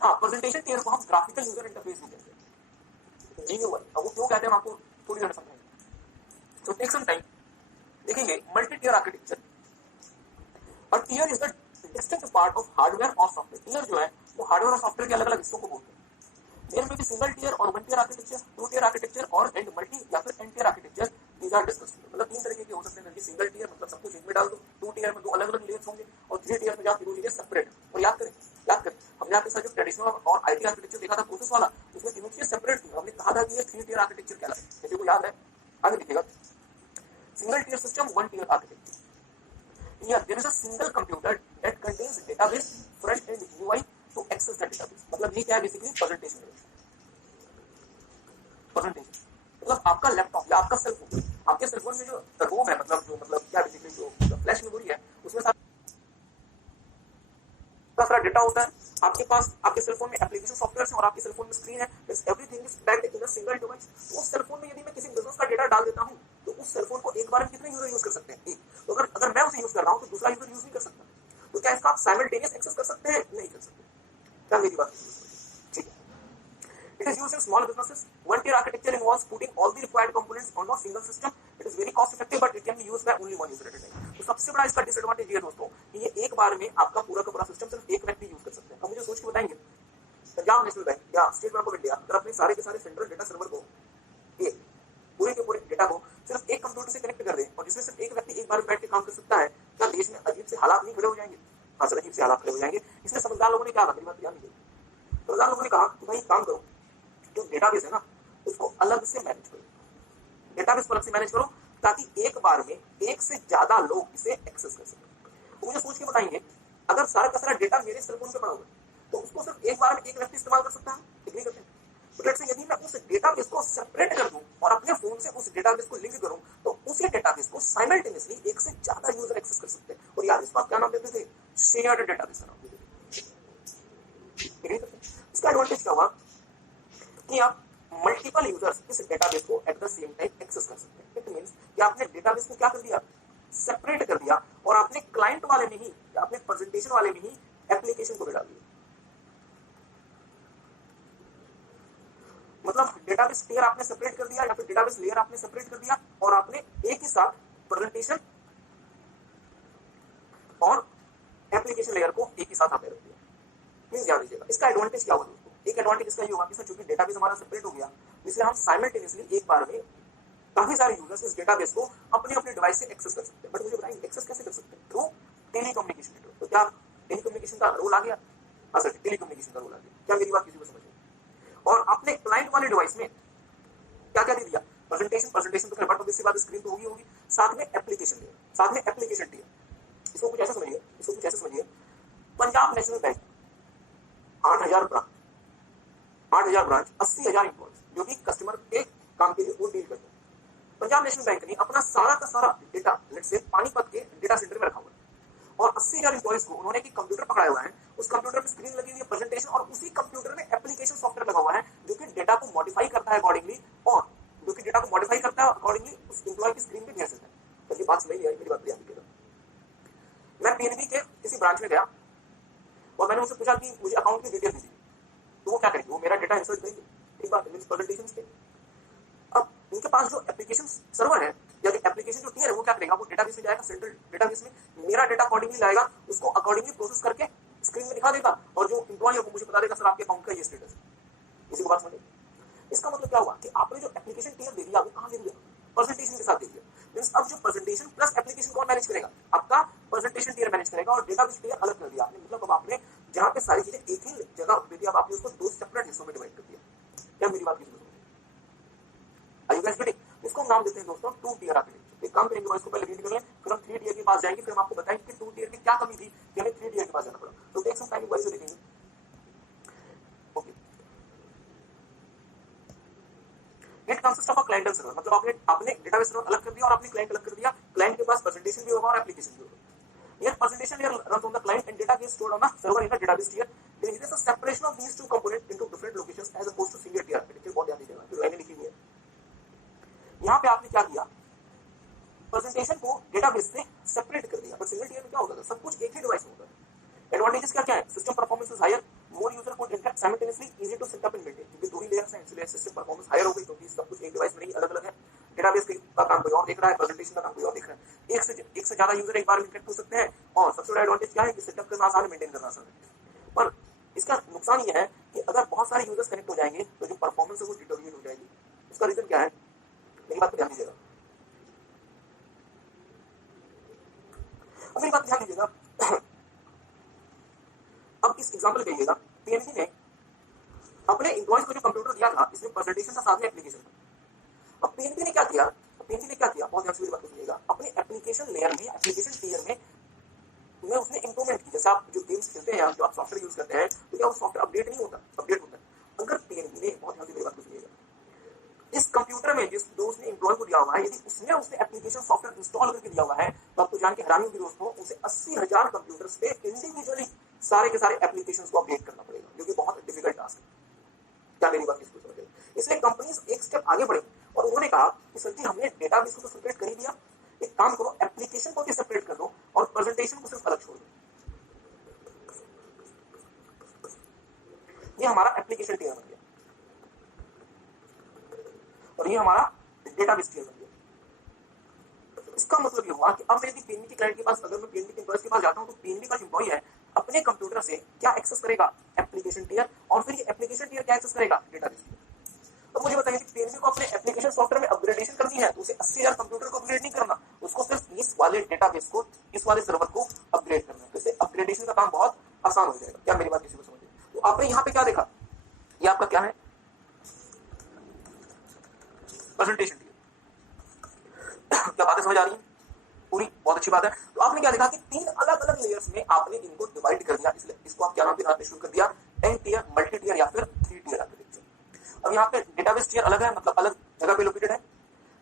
हाँ, प्रेजेंटेशन टियर को हम ग्राफिकल यूजर इंटरफेस भी कहते हैं, जीयूआई। अब वो क्यों कहते हैं आपको थोड़ी देर समझाएंगे। तो टेक सम टाइम, देखेंगे मल्टी टियर आर्किटेक्चर। और tier is the distinct part of hardware और सॉफ्टवेयर। टियर जो है वो हार्डवेयर और सॉफ्टवेयर के अलग अलग हिस्सों को बोलते हैं। देयर में भी सिंगल टियर और one tier architecture, two tier architecture और एंड मल्टी या फिर N tier architecture, these are discussed. मतलब तीन तरीके के हो सकते हैं। सिंगल टियर मतलब सब कुछ एक में डाल दो, टू टियर में दो अलग अलग लेयर्स होंगे और थ्री टियर में जाकर दो चीजें सेपरेट। और याद करें हमने आपके साथ जो ट्रेडिशनल और आईटी आर्किटेक्चर देखा था प्रोसेस वाला, उसमें तीनों चीजें सेपरेट थी। हमने कहा था कि ये थ्री टियर आर्किटेक्चर कहलाता है। किसी को याद है? आगे दिखेगा single tier system, one tier architecture. Here there is a single computer that contains database, front end UI to access the database. मतलब ये क्या है बेसिकली? प्रेजेंटेशन मतलब आपका लैपटॉप या आपका सेलफोन, आपके सेलफोन में जो रोम है, मतलब क्या बेसिकली जो फ्लैश मेमोरी है, उसमें सारा डेटा होता है। आपके पास आपके सेलफोन में एप्लीकेशन सॉफ्टवेयर है और आपके सेलफोन में स्क्रीन है। Everything is packed in a single device. तो उस सेलफोन में यदि मैं किसी बिजनेस का डेटा डाल देता हूँ तो उस सेलफोन को एक बार में कितने यूजर यूज कर सकते हैं? एक। तो अगर मैं उसे यूज कर रहा हूँ तो दूसरा यूजर यूज नहीं कर सकता। तो क्या इसका आप साइमल्टेनियस एक्सेस कर सकते हैं? नहीं कर सकते। क्या मेरी बात ठीक है? It is used in small businesses. One-tier architecture involves putting all the required components on a single system. It is very cost-effective, but it can be used by only one user at a time. तो सबसे बड़ा इसका disadvantage ये है दोस्तों कि ये एक बार में आपका पूरा का पूरा सिस्टम सिर्फ एक व्यक्ति यूज कर सकते हैं। अब मुझे सोच के बताएंगे, पंजाब नेशनल बैंक या स्टेट बैंक ऑफ इंडिया अगर अपने सारे के सारे सेंट्रल डेटा सर्वर को, एक पूरे के पूरे डेटा को सिर्फ एक कंप्यूटर से कनेक्ट कर दे और जिसमें सिर्फ एक व्यक्ति एक बार में बैठ के काम कर सकता है, क्या देश में अजीब से हालात नहीं खड़े हो जाएंगे? हाँ सर, अजीब से हालात खड़े हो जाएंगे। इसलिए समझदार लोगों ने क्या कहा, मेरी बात ध्यान दीजिए, समझदार लोगों ने कहा कि भाई काम करो, जो डेटाबेस है ना उसको अलग से मैनेज करो, डेटाबेस को अलग से मैनेज करो ताकि एक बार में एक से ज्यादा लोग इसे एक्सेस कर सकें। तो मुझे सोच के बताएंगे, अगर सारा का सारा डेटा मेरे सेलफोन पे पड़ा हुआ है तो उसको सिर्फ एक बार में एक व्यक्ति इस्तेमाल कर सकता है, एग्री करते हैं? तो लेट्स से यदि मैं उस डेटाबेस को सेपरेट कर दूं और अपने फोन से उस डेटाबेस को लिंक करूं तो उसी डेटाबेस को साइमल्टेनियसली एक से ज्यादा यूजर एक्सेस कर सकते हैं। और यार इस बात क्या नाम देते थे? शेयर्ड डेटाबेस का नाम देते थे। एग्री करते हैं? इसका एडवांटेज क्या हुआ कि आप मल्टीपल यूजर्स इस डेटाबेस को at the same time access कर सकते हैं। इट मींस कि आपने डेटाबेस को क्या कर दिया? सेपरेट कर दिया और आपने क्लाइंट वाले में ही, आपने प्रेजेंटेशन वाले में ही एप्लीकेशन को भी डाल दिया। मतलब डेटाबेस टियर आपने सेपरेट कर दिया या फिर डेटाबेस लेयर आपने सेपरेट कर दिया और आपने एक ही साथ प्रेजेंटेशन और एप्लीकेशन लेयर को एक ही साथ आपने रख दिया। प्लीज ध्यान दीजिएगा, इसका एडवांटेज क्या होगा? एक एडवांटेज इसका ये होगा कि सर चूंकि डेटाबेस हमारा सेपरेट हो गया इसलिए हम साइमल्टेनियसली एक बार में काफी सारे यूजर्स इस डेटाबेस को अपने अपने डिवाइस से एक्सेस कर सकते हैं। बट मुझे बताएंगे एक्सेस कैसे कर सकते हैं? Through telecommunication network. तो क्या टेलीकम्युनिकेशन का रोल आ गया? हाँ सर, टेलीकम्युनिकेशन का रोल आ गया। क्या मेरी बात किसी को समझ में? और आपने क्लाइंट वाले डिवाइस में क्या क्या दे दिया? प्रेजेंटेशन तो खैर बात, इसके बाद स्क्रीन तो होगी, साथ में एप्लीकेशन टियर। इसको कुछ ऐसा समझिए, इसको कुछ ऐसा समझिए, Punjab national bank 8,000 branch 80,000 employees जो कि कस्टमर के काम के लिए वो डील करते हैं। पंजाब नेशनल बैंक ने अपना सारा का सारा डेटा लेट से पानीपत के डेटा सेंटर में रखा हुआ है और 80,000 एम्प्लॉयज को उन्होंने एक कंप्यूटर पकड़ाया हुआ है, उस कंप्यूटर पे स्क्रीन लगी हुई है, प्रेजेंटेशन, और उसी कंप्यूटर में एप्लीकेशन सॉफ्टवेयर लगा हुआ है जो कि डेटा को मॉडिफाई करता है अकॉर्डिंगली, और जो कि डेटा को मॉडिफाई करता है अकॉर्डिंगली उस एम्प्लॉय की स्क्रीन पे भेज देता है। तो ये बात समझ नहीं आई, मेरी बात ध्यान दीजिएगा। मैं पीएनबी के किसी ब्रांच में गया और मैंने उनसे पूछा कि मुझे अकाउंट की डिटेल दीजिए, तो वो क्या करेंगे, वो मेरा डेटा इंसर्ट करेंगे, ठीक बात है, प्रेजेंटेशन पे। अब उनके पास जो एप्लीकेशन सर्वर है या जो एप्लीकेशन जो टीयर है वो क्या करेगा, वो डेटाबेस में जाएगा, सेंट्रल डेटाबेस में मेरा डेटा अकॉर्डिंगली लाएगा, उसको अकॉर्डिंगली प्रोसेस करके स्क्रीन में दिखा देगा और जो एम्प्लॉय है वो मुझे बता देगा सर आपके अकाउंट का ये स्टेटस है। इसी को बात समझिए। इसका मतलब क्या हुआ कि आपने जो एप्लीकेशन टीयर दे दिया वो कहां दे दिया, प्रेजेंटेशन के साथ दे दिया। मींस अब जो प्रेजेंटेशन प्लस एप्लीकेशन कौन मैनेज करेगा, आपका प्रेजेंटेशन टीयर मैनेज करेगा और डेटाबेस टीयर अलग कर दिया आपने। मतलब अब आपने जहां पे सारी चीजें एक ही जगह दे दी, अब आपने उसको दो सेपरेट हिस्सों में डिवाइड कर दिया। क्या मेरी बात किसी इसको हम नाम देते हैं दोस्तों टू टीयर आर्किटेक्चर। एक काम करेंगे, इसको पहले रीड कर लें, फिर हम 3 टीयर के पास जाएंगे, फिर हम आपको बताएंगे कि 2 टीयर की क्या कमी थी कि हमें 3 टीयर के पास जाना पड़ा। तो टेक सम टाइम, वैसे देखेंगे। Okay, it consist of a client server, मतलब आपने डेटाबेस सर्वर अलग कर दिया और आपने क्लाइंट अलग कर दिया। क्लाइंट के पास प्रेजेंटेशन भी होगा और एप्लीकेशन भी होगा। Here presentation here runs on the client and data is stored on the server in the database tier. There is a separation of these two components into different locations as opposed to single tier architecture। बहुत ध्यान दीजिएगा, जो लाइनें लिखी हुई है यहाँ पे आपने क्या किया, प्रेजेंटेशन को डेटाबेस से सेपरेट कर दिया। पर सिंगल टीयर में क्या होता था, सब कुछ एक ही डिवाइस में होता है। एडवांटेजेस क्या क्या है, system performance is higher, more user could interact simultaneously, easy to set up and maintain, क्योंकि 2 ही लेयर्स हैं इसलिए सिस्टम परफॉर्मेंस हायर हो गई, क्योंकि सब कुछ एक डिवाइस में नहीं अलग अलग है। डेटाबेस का काम कोई और देख रहा है, प्रेजेंटेशन का काम कोई और देख रहा है, एक से ज्यादा यूजर एक बार में इंटरैक्ट हो सकते हैं, और सबसे बड़ा एडवांटेज क्या है कि सेटअप करना आसान है, मेंटेन करना आसान है। पर इसका नुकसान ये है कि अगर बहुत सारे यूजर्स कनेक्ट हो जाएंगे तो जो परफॉर्मेंस है वो डिटोरिएट हो जाएगी। इसका रीजन क्या है, मेरी बात को ध्यान दीजिएगा, मेरी बात ध्यान दीजिएगा। अब इस एग्जांपल कहिएगा, पीएनबी ने अपने एम्प्लॉयज को जो कंप्यूटर दिया था, इसमें प्रेजेंटेशन था, साथ में एप्लीकेशन था। अब पीएनबी ने क्या किया, बहुत ध्यान से मेरी बात को सुनिएगा, अपने एप्लीकेशन लेयर में, एप्लीकेशन टीयर में उसने इंप्रूवमेंट की। जैसे आप जो गेम्स खेलते हैं या जो आप सॉफ्टवेयर यूज करते हैं, तो क्या वो सॉफ्टवेयर अपडेट नहीं होता, अपडेट होता है। अगर पीएनबी ने, बहुत ध्यान से मेरी बात को सुनिएगा, इस कंप्यूटर में जिस दोस्त ने एम्प्लॉय को दिया हुआ है, यदि उसने एप्लीकेशन सॉफ्टवेयर इंस्टॉल करके दिया हुआ है, तो आपको जान के हैरानी होगी दोस्तों, उसे 80,000 कंप्यूटर्स पे इंडिविजुअली सारे के सारे एप्लीकेशंस को अपडेट करना पड़ेगा, जो कि बहुत डिफिकल्ट टास्क है। क्या मेरी बात किसको समझ? इसलिए कंपनीज एक स्टेप आगे बढ़ी और उन्होंने कहा कि सर जी हमने डेटाबेस को तो सेपरेट कर ही दिया, एक काम करो, एप्लीकेशन को भी सेपरेट कर दो और प्रेजेंटेशन को सिर्फ अलग छोड़ दो। ये हमारा एप्लीकेशन टीयर बन गया और ये हमारा डेटाबेस टीयर बन गया। इसका मतलब ये हुआ कि अब यदि पीएनबी के क्लाइंट के पास, अगर मैं पीएनबी के एम्प्लॉय के पास जाता हूं, तो पीएनबी का एम्प्लॉय है अपने कंप्यूटर से क्या एक्सेस करेगा, एप्लीकेशन टीयर, और फिर ये एप्लीकेशन टीयर क्या एक्सेस करेगा, डेटाबेस टीयर। तो मुझे बताइए कि पीएनबी को अपने एप्लीकेशन सॉफ्टवेयर में अपग्रेडेशन करनी है, तो उसे 80,000 कंप्यूटर को अपग्रेड नहीं करना, उसको सिर्फ इस वाले डेटाबेस को, इस वाले सर्वर को अपग्रेड करना है। तो इससे अपग्रेडेशन का काम बहुत आसान हो जाएगा। क्या मेरी बात किसी को समझ? तो आपने यहाँ पे क्या देखा, ये आपका क्या है, प्रेजेंटेशन टीयर। क्या बातें समझ आ रही है पूरी? बहुत अच्छी बात है। तो आपने क्या देखा कि 3 अलग अलग लेयर्स में आपने इनको डिवाइड कर दिया, इसलिए इसको आप क्या नाम देना शुरू कर दिया, एन टीयर, मल्टी टीयर या फिर 3 टीयर आर्किटेक्चर। अब यहाँ पे डेटाबेस टीयर अलग है, मतलब अलग जगह पे लोकेटेड है,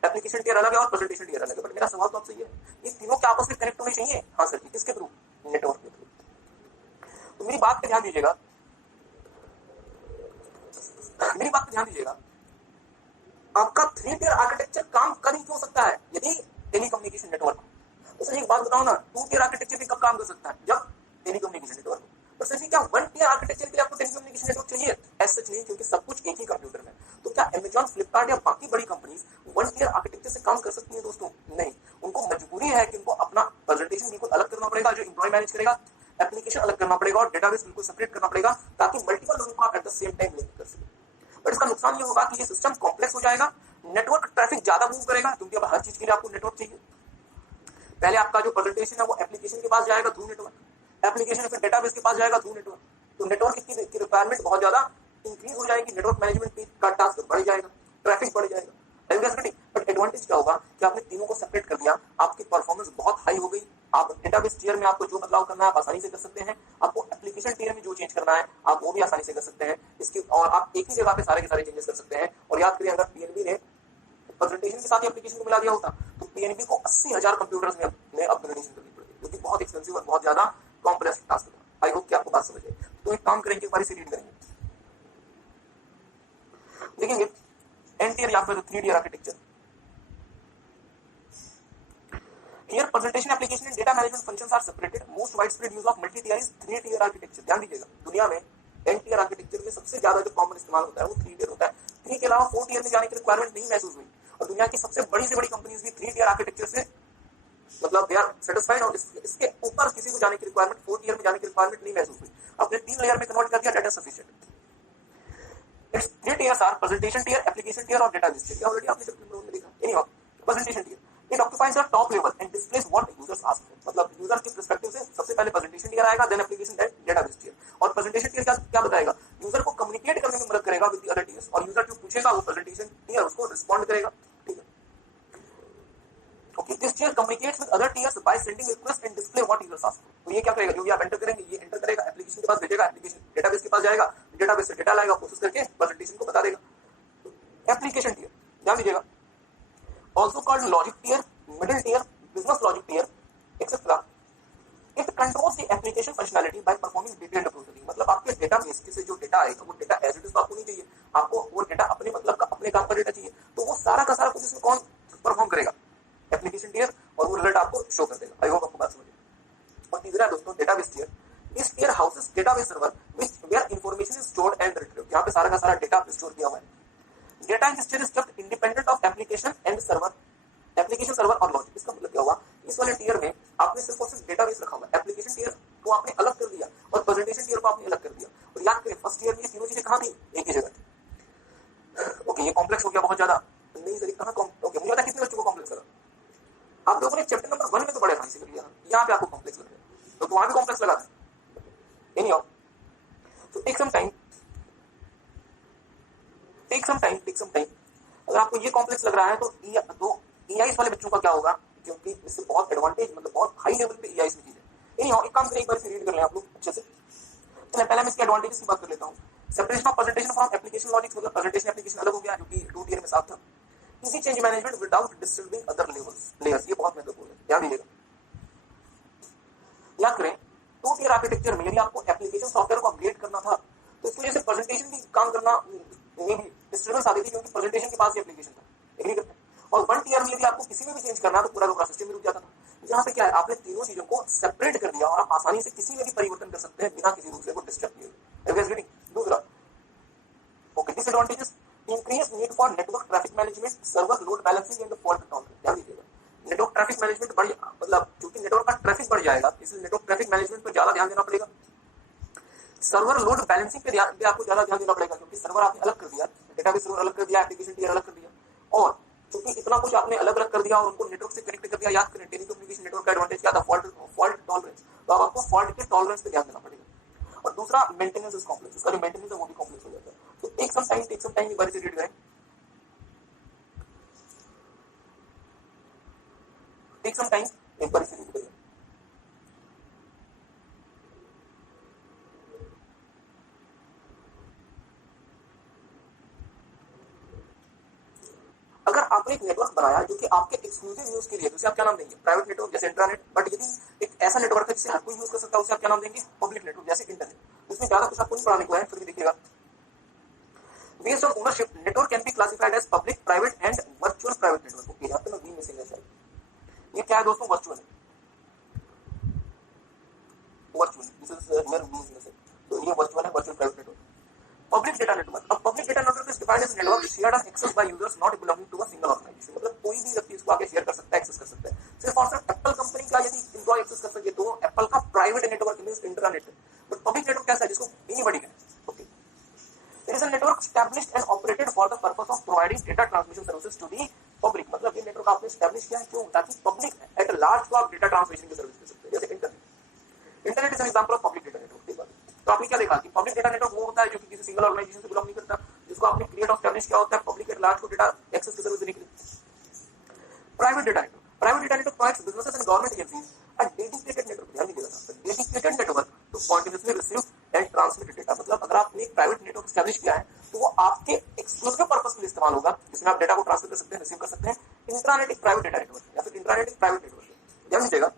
एप्लीकेशन टीयर अलग है और प्रेजेंटेशन टीयर अलग है। बट मेरा सवाल तो आपसे ये है, ये तीनों के आपस में कनेक्ट होने चाहिए। हाँ सर, किसके थ्रू? नेटवर्क के थ्रू। तो मेरी बात पे ध्यान दीजिएगा, मेरी बात पे ध्यान दीजिएगा, आपका 3 टीयर आर्किटेक्चर काम कर ही क्यों सकता है यदि टेलीकम्युनिकेशन नेटवर्क। तो सर एक बात बताओ ना, 2 टीयर आर्किटेक्चर भी कब काम कर सकता है, जब टेलीकम्युनिकेशन नेटवर्क। तो सर क्या 1 टीयर आर्किटेक्चर के लिए आपको टेलीकम्युनिकेशन नेटवर्क चाहिए? ऐसा नहीं, क्योंकि सब कुछ एक ही कंप्यूटर में। तो क्या अमेज़न, फ्लिपकार्ट या बाकी बड़ी कंपनीज 1 टीयर आर्किटेक्चर से काम कर सकती है दोस्तों? नहीं, उनको मजबूरी है कि उनको अपना प्रेजेंटेशन बिल्कुल अलग करना पड़ेगा, जो एम्प्लॉय मैनेज करेगा, एप्लीकेशन अलग करना पड़ेगा और डेटाबेस बिल्कुल सेपरेट करना पड़ेगा, ताकि मल्टीपल लोगों को आप eight the same time link कर सकें। बट इसका नुकसान ये होगा कि ये सिस्टम कॉम्प्लेक्स हो जाएगा, नेटवर्क ट्रैफिक ज्यादा मूव करेगा, क्योंकि अब हर चीज के लिए आपको नेटवर्क चाहिए। पहले आपका जो प्रेजेंटेशन है वो एप्लीकेशन के पास जाएगा थ्रू नेटवर्क, एप्लीकेशन फिर डेटाबेस के पास जाएगा थ्रू नेटवर्क। तो नेटवर्क की रिक्वायरमेंट बहुत ज्यादा इंक्रीज हो जाएगी, नेटवर्क मैनेजमेंट का टास्क बढ़ जाएगा, ट्रैफिक बढ़ जाएगा। बट एडवांटेज क्या होगा कि आपने तीनों को सेपरेट कर दिया, आपकी परफॉर्मेंस बहुत हाई हो गई, आप डेटाबेस टियर में आपको जो बदलाव करना है आप आसानी से कर सकते हैं, आपको एप्लीकेशन टियर में जो चेंज करना है आप वो भी आसानी से कर सकते हैं इसकी, और आप एक ही जगह पे सारे के सारे चेंजेस कर सकते हैं। और याद करिए अगर पीएनबी ने प्रेजेंटेशन के साथ एप्लीकेशन को मिला दिया होता तो पीएनबी को 80,000 कंप्यूटर्स में अपग्रेडेशन करनी पड़ेगी, जो कि बहुत एक्सपेंसिव और बहुत ज्यादा कॉम्प्लेक्स टास्क था। आई होप कि आपको बात समझ आए। तो एक काम करेंगे, एक बार इसे रीड करेंगे, देखेंगे एन टियर या फिर 3 tier architecture. Here presentation application and data management functions are separated. Most widespread use of multi-tier is 3-tier architecture. ध्यान दीजिएगा, दुनिया में n-tier architecture में सबसे ज्यादा जो कॉमन इस्तेमाल होता है वो 3-tier होता है। 3 के अलावा 4-tier में जाने की रिक्वायरमेंट नहीं महसूस हुई, और दुनिया की सबसे बड़ी से बड़ी कंपनीज भी 3-tier आर्किटेक्चर से मतलब दे आर सेटिस्फाइड, और इसके ऊपर किसी को जाने की रिक्वायरमेंट 4-tier में जाने की रिक्वायरमेंट नहीं महसूस हुई। अपने 3 लेयर में कन्वर्ट कर दिया, data sufficient. It's 3 tiers are presentation tier, application tier और database tier। ऑलरेडी आपने चैप्टर में देखा। Anyway, presentation tier it occupies the top level and displays what users ask for। मतलब यूजर के पर्सपेक्टिव से सबसे पहले प्रेजेंटेशन टियर आएगा, then application, then database tier. और प्रेजेंटेशन टियर क्या बताएगा, यूजर को कम्युनिकेट करने में मदद करेगा विद द अदर टियर्स, और यूजर जो पूछेगा वो प्रेजेंटेशन टियर उसको रिस्पॉन्ड करेगा। ठीक है, okay. This tier communicates with other tiers by sending request and display what users ask for. तो ये क्या करेगा, जो भी आप एंटर करेंगे ये एंटर करेगा, एप्लीकेशन के पास भेजेगा, एप्लीकेशन डेटाबेस के पास जाएगा, डेटाबेस से डेटा लाएगा, प्रोसेस करके प्रेजेंटेशन को बता देगा। एप्लीकेशन टियर ध्यान दीजिएगा, also called logic tier, middle tier, business logic tier, etc. It controls the application functionality by performing detailed processing। मतलब आपके डेटाबेस से जो डेटा आएगा वो डेटा एज इट इज तो आपको नहीं चाहिए, आपको वो डेटा अपने मतलब का अपने काम का डेटा चाहिए, तो वो सारा का सारा कुछ इसमें कौन परफॉर्म करेगा, एप्लीकेशन टियर, और वो रिजल्ट आपको शो कर देगा। आई होप आपको बात समझ में। और तीसरा दोस्तों डेटाबेस टियर। इस tier houses database server which where information is stored and retrieved. यहाँ पे सारा का सारा डेटा स्टोर किया हुआ है। Data in this tier is kept independent of application and server, application server और लॉजिक। इसका मतलब क्या हुआ, इस वाले टियर में आपने सिर्फ और सिर्फ डेटाबेस रखा हुआ है, एप्लीकेशन टियर को आपने अलग कर दिया और प्रेजेंटेशन टियर को आपने अलग कर दिया। और याद करें फर्स्ट टियर में ये तीनों चीजें कहां थी, एक ही जगह थी। ओके, ये कॉम्प्लेक्स हो गया बहुत ज्यादा, नहीं सर कहां ओके, मुझे पता कितने बच्चों को कॉम्प्लेक्स लगा। आप लोगों ने चैप्टर नंबर 1 में तो बड़े आसानी से कर लिया, यहाँ पे आपको कॉम्प्लेक्स लग रहा है, तो वहां भी कॉम्प्लेक्स लगा था। Anyhow, so take some time, अगर आपको ये कॉम्प्लेक्स लग रहा है तो ईआईएस वाले बच्चों का क्या होगा, क्योंकि इससे बहुत एडवांटेज मतलब बहुत हाई लेवल पे ईआईएस में चीज है। एनीहाउ, एक काम करें, एक बार से रीड कर लें आप लोग अच्छे से। चलिए पहले मैं इसके एडवांटेजेस की बात कर लेता हूं। Separation of presentation from application logics, मतलब प्रेजेंटेशन एप्लीकेशन अलग हो गया जो कि 2 टियर में साथ था। Easy change management without disturbing other layers, ये बहुत महत्वपूर्ण है, ध्यान दीजिएगा। याद करें 2 टियर आर्किटेक्चर में यदि आपको एप्लीकेशन सॉफ्टवेयर को अपग्रेड करना था तो इसकी वजह से प्रेजेंटेशन भी काम करना में भी डिस्टर्बेंस आती थी, क्योंकि प्रेजेंटेशन के पास ही एप्लीकेशन था। एग्री करते हैं? और 1 टियर में यदि आपको किसी में भी चेंज करना तो पूरा का सिस्टम रुक जाता था। यहाँ पे क्या है, आपने तीनों चीजों को सेपरेट कर दिया और आप आसानी से किसी में भी परिवर्तन कर सकते हैं बिना किसी दूसरे को डिस्टर्ब किए। दूसरा, okay, disadvantages, increase need for network traffic management, server load balancing and fault tolerance. ध्यान दीजिएगा, नेटवर्क ट्रैफिक मैनेजमेंट बढ़, मतलब क्योंकि नेटवर्क का ट्रैफिक बढ़ जाएगा इसलिए नेटवर्क ट्रैफिक मैनेजमेंट पर ज्यादा ध्यान देना पड़ेगा। सर्वर लोड बैलेंसिंग पे आपको ज्यादा ध्यान देना पड़ेगा, क्योंकि सर्वर आपने अलग कर दिया, डेटाबेस सर्वर अलग कर दिया, एप्लीकेशन टियर अलग कर दिया, और क्योंकि इतना कुछ आपने अलग अलग कर दिया और उनको नेटवर्क से कनेक्ट कर दिया। याद करें टेलीकम्युनिकेशन नेटवर्क का एडवांटेज क्या था, फॉल्ट टॉलरेंस, तो अब आपको फॉल्ट के टॉलरेंस पे ध्यान देना पड़ेगा। और दूसरा मेंटेनेंस इज कॉम्प्लेक्स, इसका जो मेंटेनेंस है वो भी कॉम्प्लेक्स हो जाता है। तो टेक सम टाइम एक बार से रीड करें, टेक सम टाइम एक बार से रीड करें। अगर आपने एक नेटवर्क बनाया जो कि आपके एक्सक्लूसिव यूज के लिए, तो उसे आप क्या नाम देंगे, प्राइवेट नेटवर्क जैसे इंट्रानेट। बट यदि एक ऐसा नेटवर्क है जिसे हर कोई यूज कर सकता है, उसे आप क्या नाम देंगे, पब्लिक नेटवर्क जैसे इंटरनेट। इसमें ज्यादा कुछ आपको नहीं पढ़ाने को है, फिर भी देखिएगा। Based on ownership network can be classified as public, private and virtual private network. Okay, यहाँ पे मैं बी मिसिंग है शायद। ये क्या है दोस्तों, वर्चुअल है, virtual, this is here means में से, तो ये वर्चुअल है, virtual private network. Public data network, अब public data network is defined as network shared and access by users not belonging to a single organisation. मतलब कोई भी व्यक्ति इसको आगे शेयर कर सकता है, एक्सेस कर सकता है। सिर्फ और सिर्फ एप्पल कंपनी का यदि एम्प्लॉय एक्सेस कर सके तो एप्पल का private network means intranet. But public network कैसा है, जिसको anybody can. Okay, it is a network established and operated for the purpose of providing data transmission services to the public. मतलब ये network आपने एस्टैब्लिश किया है क्यों, ताकि पब्लिक एट अ लार्ज को आप डेटा ट्रांसमिशन की सर्विस दे सकते हैं, जैसे internet. Internet is an example of public data network. तो आपने क्या देखा कि पब्लिक डेटा नेटवर्क वो होता है जो कि किसी सिंगल ऑर्गेनाइजेशन से बिलोंग नहीं करता, जिसको आपने क्रिएट और एस्टैब्लिश किया होता है पब्लिक एट लार्ज को डेटा एक्सेस की सर्विस देने के लिए। Private data network, private data network provides businesses and government agencies A dedicated network, ध्यान दीजिएगा, dedicated network to continuously receive and transmit data। मतलब अगर आपने एक प्राइवेट नेटवर्क एस्टैब्लिश किया है तो वो आपके एक्सक्लूसिव पर्पस के लिए इस्तेमाल होगा, जिसमें आप डेटा को ट्रांसफर कर सकते हैं, रिसीव कर सकते हैं। इंट्रानेट एक प्राइवेट डेटा नेटवर्क या फिर इंट्रानेट एक प्राइवेट नेटवर्क है। ध्यान दीजिएगा,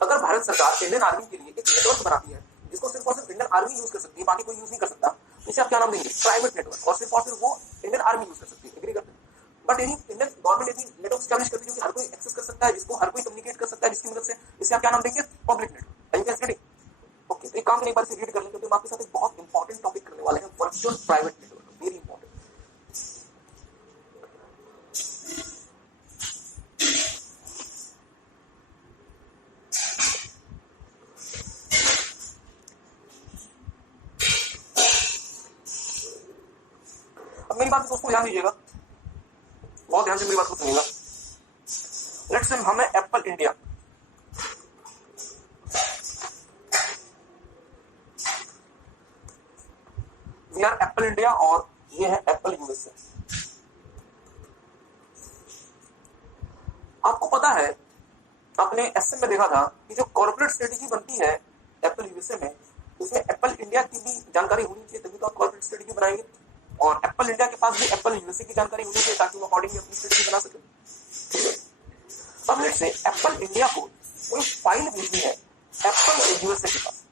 अगर भारत सरकार इंडियन आर्मी के लिए एक नेटवर्क बनाती है जिसको सिर्फ और सिर्फ इंडियन आर्मी यूज कर सकती है, बाकी कोई यूज नहीं कर सकता, तो इसे आप क्या नाम देंगे? Private network. और सिर्फ वो इंडियन आर्मी यूज कर सकती है, एग्री करते हैं। बट यदि इंडियन गवर्नमेंट यदि नेटवर्क एस्टैब्लिश करती है जो हर कोई एक्सेस कर सकता है, जिसको हर कोई कम्युनिकेट कर सकता है, जिसकी मदद से, इसे आप क्या नाम देंगे? Public network. ओके, तो एक काम करने से रीड कर लेंगे, तो हम आपके साथ एक बहुत इंपॉर्टेंट टॉपिक करने वाले हैं, virtual private network, very important. अब मेरी बात दोस्तों ध्यान दीजिएगा, बहुत ध्यान से मेरी बात को सुनिएगा। लेट्स से हम है Apple India, we are Apple India और ये है एप्पल यूएसए। आपको पता है, आपने एसएम में देखा था कि जो कॉर्पोरेट स्ट्रेटेजी बनती है एप्पल यूएसए में, उसमें एप्पल इंडिया की भी जानकारी होनी चाहिए, तभी तो आप कॉर्पोरेट स्ट्रेटेजी बनाएंगे। और एप्पल इंडिया के पास भी एप्पल यूएसए की जानकारी होनी चाहिए ताकि वो अकॉर्डिंगली अपनी स्ट्रेटेजी बना सके। अब लेट्स से एप्पल इंडिया को कोई फाइल भेजनी है एप्पल यूएसए के पास,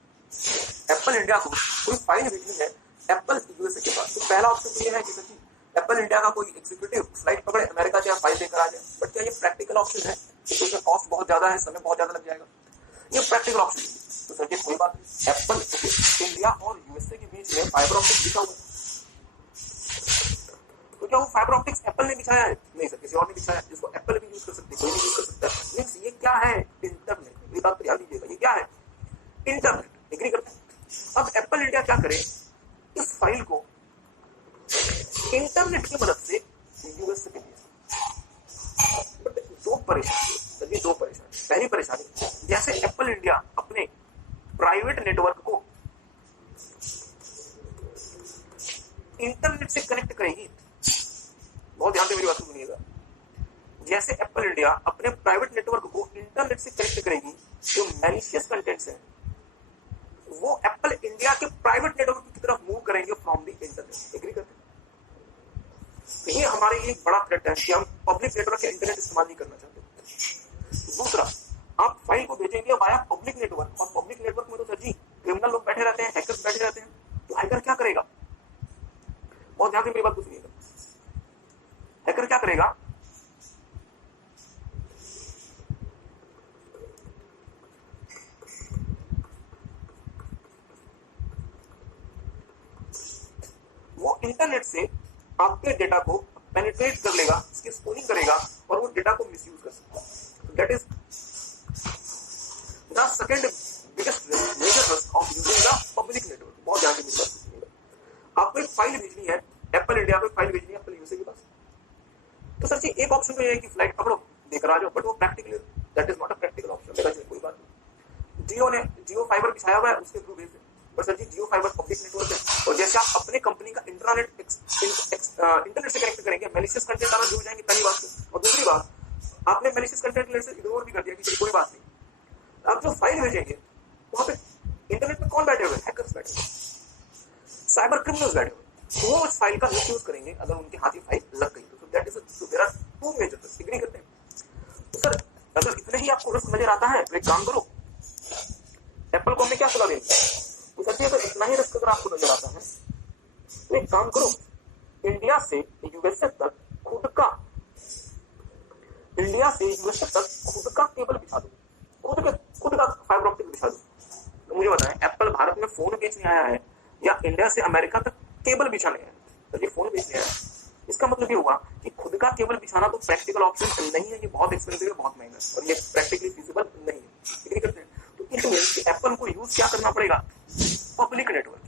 एप्पल इंडिया को कोई फाइल भेजनी है एप्पल यूएसए के पास। तो पहला ऑप्शन तो ये है कि सचिन एप्पल इंडिया का कोई एग्जीक्यूटिव फ्लाइट पकड़े अमेरिका से फाइल देकर आ जाए, बट क्या ये प्रैक्टिकल ऑप्शन है? तो उसमें कॉस्ट बहुत ज्यादा है, समय बहुत ज्यादा लग जाएगा, ये प्रैक्टिकल ऑप्शन है। तो सर ये कोई बात नहीं, एप्पल इंडिया और यूएसए के बीच में फाइबर ऑप्टिक्स बिछा हुआ है, तो क्या वो फाइबर ऑप्टिक्स एप्पल ने बिछाया है? नहीं सर, किसी और ने बिछाया है, जिसको एप्पल भी यूज कर सकते हैं, कोई भी यूज कर सकता है। मींस ये क्या है? इंटरनेट। ये बात ध्यान दीजिएगा, ये क्या है? इंटरनेट। एग्री करते हैं। अब एप्पल इंडिया क्या करे, इस फाइल को इंटरनेट की मदद से यूएसए के भेजे। बट दो परेशानी, दो परेशानी। पहली परेशानी, जैसे एप्पल इंडिया अपने प्राइवेट नेटवर्क को इंटरनेट से कनेक्ट करेगी, बहुत ध्यान से मेरी बात सुनिएगा, जैसे एप्पल इंडिया अपने प्राइवेट नेटवर्क को इंटरनेट से कनेक्ट करेगी, जो मैलिशियस कंटेंट्स हैं वो एप्पल इंडिया के प्राइवेट नेटवर्क की तरफ मूव करेंगे फ्रॉम द इंटरनेट। एग्री करते हैं? तो ये हमारे लिए एक बड़ा थ्रेट है कि हम पब्लिक नेटवर्क या इंटरनेट इस्तेमाल नहीं करना चाहते। दूसरा, आप फाइल को भेजेंगे वाया पब्लिक नेटवर्क, और पब्लिक नेटवर्क में तो सर जी क्रिमिनल लोग बैठे रहते हैं, हैकर्स बैठे रहते हैं, तो हैकर क्या करेगा? बहुत ध्यान से मेरी बात को सुनिएगा, हैकर क्या करेगा? वो इंटरनेट से आपके डेटा को पेनिट्रेट कर लेगा, उसकी स्पूनिंग करेगा और वो डेटा को मिसयूज कर सकता है। That is the second biggest major risk of using the public network. बहुत ध्यान से मेरी बात सुनिएगा, आपको एक फाइल भेजनी है एप्पल इंडिया को, फाइल भेजनी है एप्पल यूएसए के पास, तो सर जी एक ऑप्शन तो ये है कि फ्लाइट पकड़ो देकर आ जाओ, बट वो practically that is not a practical option. मेरा कोई बात नहीं, जियो फाइबर बिछाया हुआ है, उसके थ्रू भेज दे, पर सर जी जियो फाइबर पब्लिक नेटवर्क है, और जैसे आप अपने कंपनी का इंटरनेट से कनेक्ट करेंगे, मैलिशियस कंटेंट आना जुड़ जाएंगे, पहली बात तो। और दूसरी बात, आपने मैलिशियस कंटेंट से इग्नोर भी कर दिया कि कोई बात नहीं, आप जो फाइल भेजेंगे वहां पे इंटरनेट में कौन बैठे हुए? हैकर्स बैठे हुए, साइबर क्रिमिनल्स बैठे हुए, वो उस फाइल का मिसयूज करेंगे अगर उनके हाथ में फाइल लग गई तो। That is there are two major risk. Agree करते हैं? तो सर अगर इतने ही आपको रिस्क नजर आता है तो एक काम करो, एप्पल को हमें क्या सलाह देंगे? तो सर अगर इतना ही रिस्क अगर आपको नजर आता है तो एक काम करो, इंडिया से यूएसए तक खुद का केबल बिछा दो, खुद का फाइबर ऑप्टिक बिछा दो। तो मुझे बताएं, एप्पल भारत में फोन बेचने आया है या इंडिया से अमेरिका तक केबल बिछाने आया है? तो ये फोन बेचने आया है, इसका मतलब ये हुआ कि खुद का केबल बिछाना तो प्रैक्टिकल ऑप्शन नहीं है, ये बहुत एक्सपेंसिव है, बहुत महंगा है, और ये प्रैक्टिकली फिजिबल नहीं है। एग्री करते हैं? तो इट मींस कि एप्पल को यूज क्या करना पड़ेगा? Public network.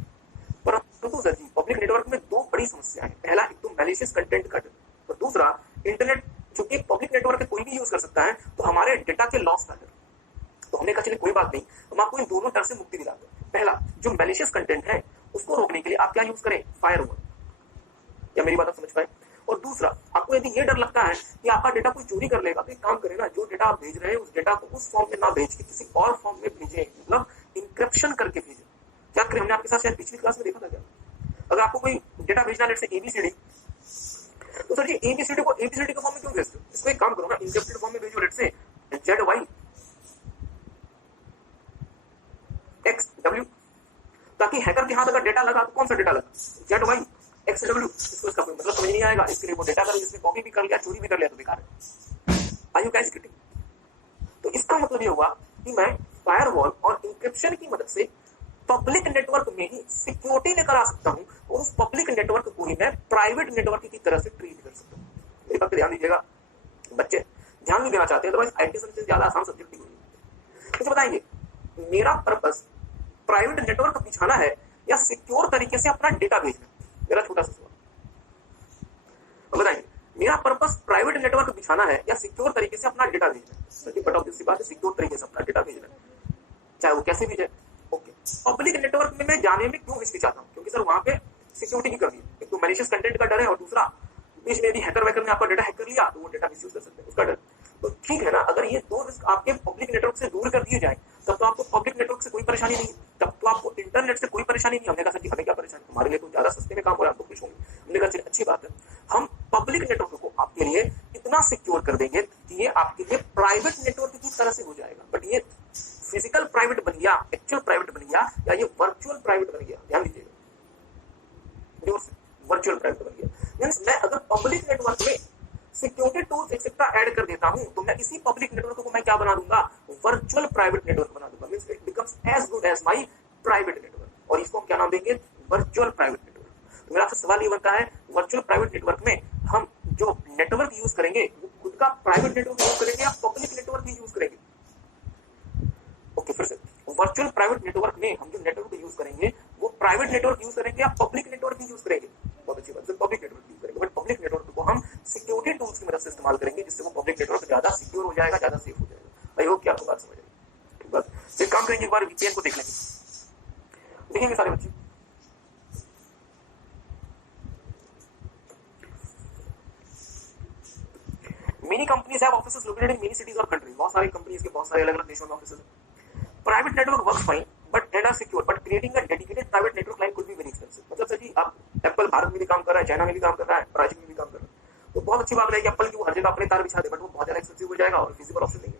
परंतु सर जी पब्लिक नेटवर्क में दो बड़ी समस्या है। पहला, एक तो मैलिशियस कंटेंट कट, और दूसरा इंटरनेट, चूंकि पब्लिक नेटवर्क कोई भी यूज कर सकता है, तो हमारे डेटा के लॉस का डर। तो हमने कहा चलिए कोई बात नहीं, हम आपको इन दोनों डर से मुक्ति दिलाते हैं। पहला, जो मैलिशियस कंटेंट है उसको रोकने के लिए आप क्या यूज करें? फायरवॉल। क्या मेरी बात आप समझ पाए? और दूसरा, आपको यदि ये डर लगता है कि आपका डेटा कोई चोरी कर लेगा, तो एक काम करें ना, जो डेटा आप भेज रहे हैं उस डेटा को उस फॉर्म में ना भेज के किसी और फॉर्म में भेजें, मतलब इंक्रिप्शन करके भेजें। क्या करें, हमने आपके साथ शायद पिछली क्लास में देखा था क्या, अगर आपको कोई डेटा भेजना है, जैसे एबीसीडी, तो सर जी एबीसीडी को एबीसीडी के फॉर्म में क्यों भेजते हो, इसको एक काम करो ना, इंक्रिप्टेड फॉर्म में भेजो, लेट्स से ZY XW, ताकि हैकर के हाथ अगर डेटा लगा तो कौन सा डेटा लगा, ZY XW, इसको इसका कोई मतलब समझ नहीं आएगा, इसके लिए वो डेटा अगर जिसने कॉपी भी कर लिया, चोरी भी कर लिया, तो बेकार है। Are you guys getting? तो इसका मतलब ये हुआ कि मैं फायरवॉल और इंक्रिप्शन की मदद से पब्लिक नेटवर्क में ही सिक्योरिटी लेकर आ सकता हूं, और उस पब्लिक नेटवर्क को ही मैं प्राइवेट नेटवर्क की तरह से ट्रीट कर सकता हूं। मेरी बात पे ध्यान दीजिएगा, बच्चे ध्यान नहीं देना चाहते, अदरवाइज आईटी सबसे ज्यादा आसान सब्जेक्ट होगी। मुझे बताएंगे, मेरा पर्पस प्राइवेट नेटवर्क बिछाना है या सिक्योर तरीके से अपना डेटा भेजना? मेरा छोटा सा सवाल बताइए, मेरा पर्पस प्राइवेट नेटवर्क बिछाना है या सिक्योर तरीके से अपना डेटा भेजना है? सर बट ऑब्वियस सी बात है, सिक्योर तरीके से अपना डेटा भेजना है, चाहे वो कैसे भी जाए। ओके, पब्लिक नेटवर्क में मैं जाने में क्यों हिचकिचाता हूं? क्योंकि सर वहां पे सिक्योरिटी की कमी है, एक तो मैलिशियस कंटेंट का डर है, और दूसरा बीच में भी हैकर वैकर ने आपका डेटा हैक कर लिया तो वो डेटा मिसयूज कर सकते हैं, उसका डर। तो ठीक है ना, अगर ये दो रिस्क आपके पब्लिक नेटवर्क से दूर कर दिए जाए, तब तो आपको पब्लिक नेटवर्क से कोई परेशानी नहीं, तब तो आपको इंटरनेट से कोई परेशानी नहीं। हमने कहा सर हमें क्या परेशानी, हमारे लिए तो ज्यादा सस्ते में काम हो रहा है, आपको खुश होंगे। हमने कहा अच्छी बात है, हम पब्लिक नेटवर्क को आपके लिए इतना सिक्योर कर देंगे कि ये आपके लिए प्राइवेट नेटवर्क की तरह से हो जाएगा। बट ये फिजिकल प्राइवेट बन गया, एक्चुअल प्राइवेट बन गया, या ये वर्चुअल प्राइवेट बन गया? ध्यान दीजिएगा, वर्चुअल प्राइवेट बन गया। मींस मैं अगर पब्लिक नेटवर्क में सिक्योरिटी टूल्स एक्सेट्रा ऐड कर देता हूं, तो मैं इसी पब्लिक नेटवर्क को मैं क्या बना दूंगा, वर्चुअल प्राइवेट नेटवर्क बना दूंगा। Means it becomes as good as my private network, और इसको हम क्या नाम देंगे, वर्चुअल प्राइवेट नेटवर्क। तो मेरा आपसे सवाल ये बनता है, वर्चुअल प्राइवेट नेटवर्क में हम जो नेटवर्क यूज करेंगे वो खुद का प्राइवेट नेटवर्क यूज करेंगे या पब्लिक नेटवर्क ही यूज करेंगे? ओके, फिर से, वर्चुअल प्राइवेट नेटवर्क में हम जो नेटवर्क यूज करेंगे वो प्राइवेट नेटवर्क यूज करेंगे या पब्लिक नेटवर्क ही यूज करेंगे? बहुत अच्छी बात है, पब्लिक नेटवर्क यूज करेंगे। बट पब्लिक नेटवर्क को हम सिक्योरिटी टूल्स की मदद से इस्तेमाल करेंगे, जिससे वो पब्लिक नेटवर्क ज्यादा सिक्योर हो जाएगा, ज्यादा सेफ हो जाएगा। आई होप कि आपको बात समझ आई। ठीक बात, फिर काम करेंगे, एक बार वीपीएन को देख लेंगे, देखेंगे सारे बच्चे। Many companies have offices located in many cities और कंट्रीज, बहुत सारी कंपनीज के बहुत सारे अलग अलग देशों में ऑफिसेस हैं। Private network works fine but data secure, but creating a dedicated private network line could be very expensive. मतलब सर जी, आप एप्पल भारत में भी काम कर रहा है, चाइना में भी काम कर रहा है, ब्राजील में भी काम कर रहा है, तो बहुत अच्छी बात रहेगी एप्पल की वो हर जगह अपने तार बिछा दे, बट वो बहुत ज्यादा एक्सपेंसिव हो जाएगा और फिजिबल ऑप्शन नहीं है।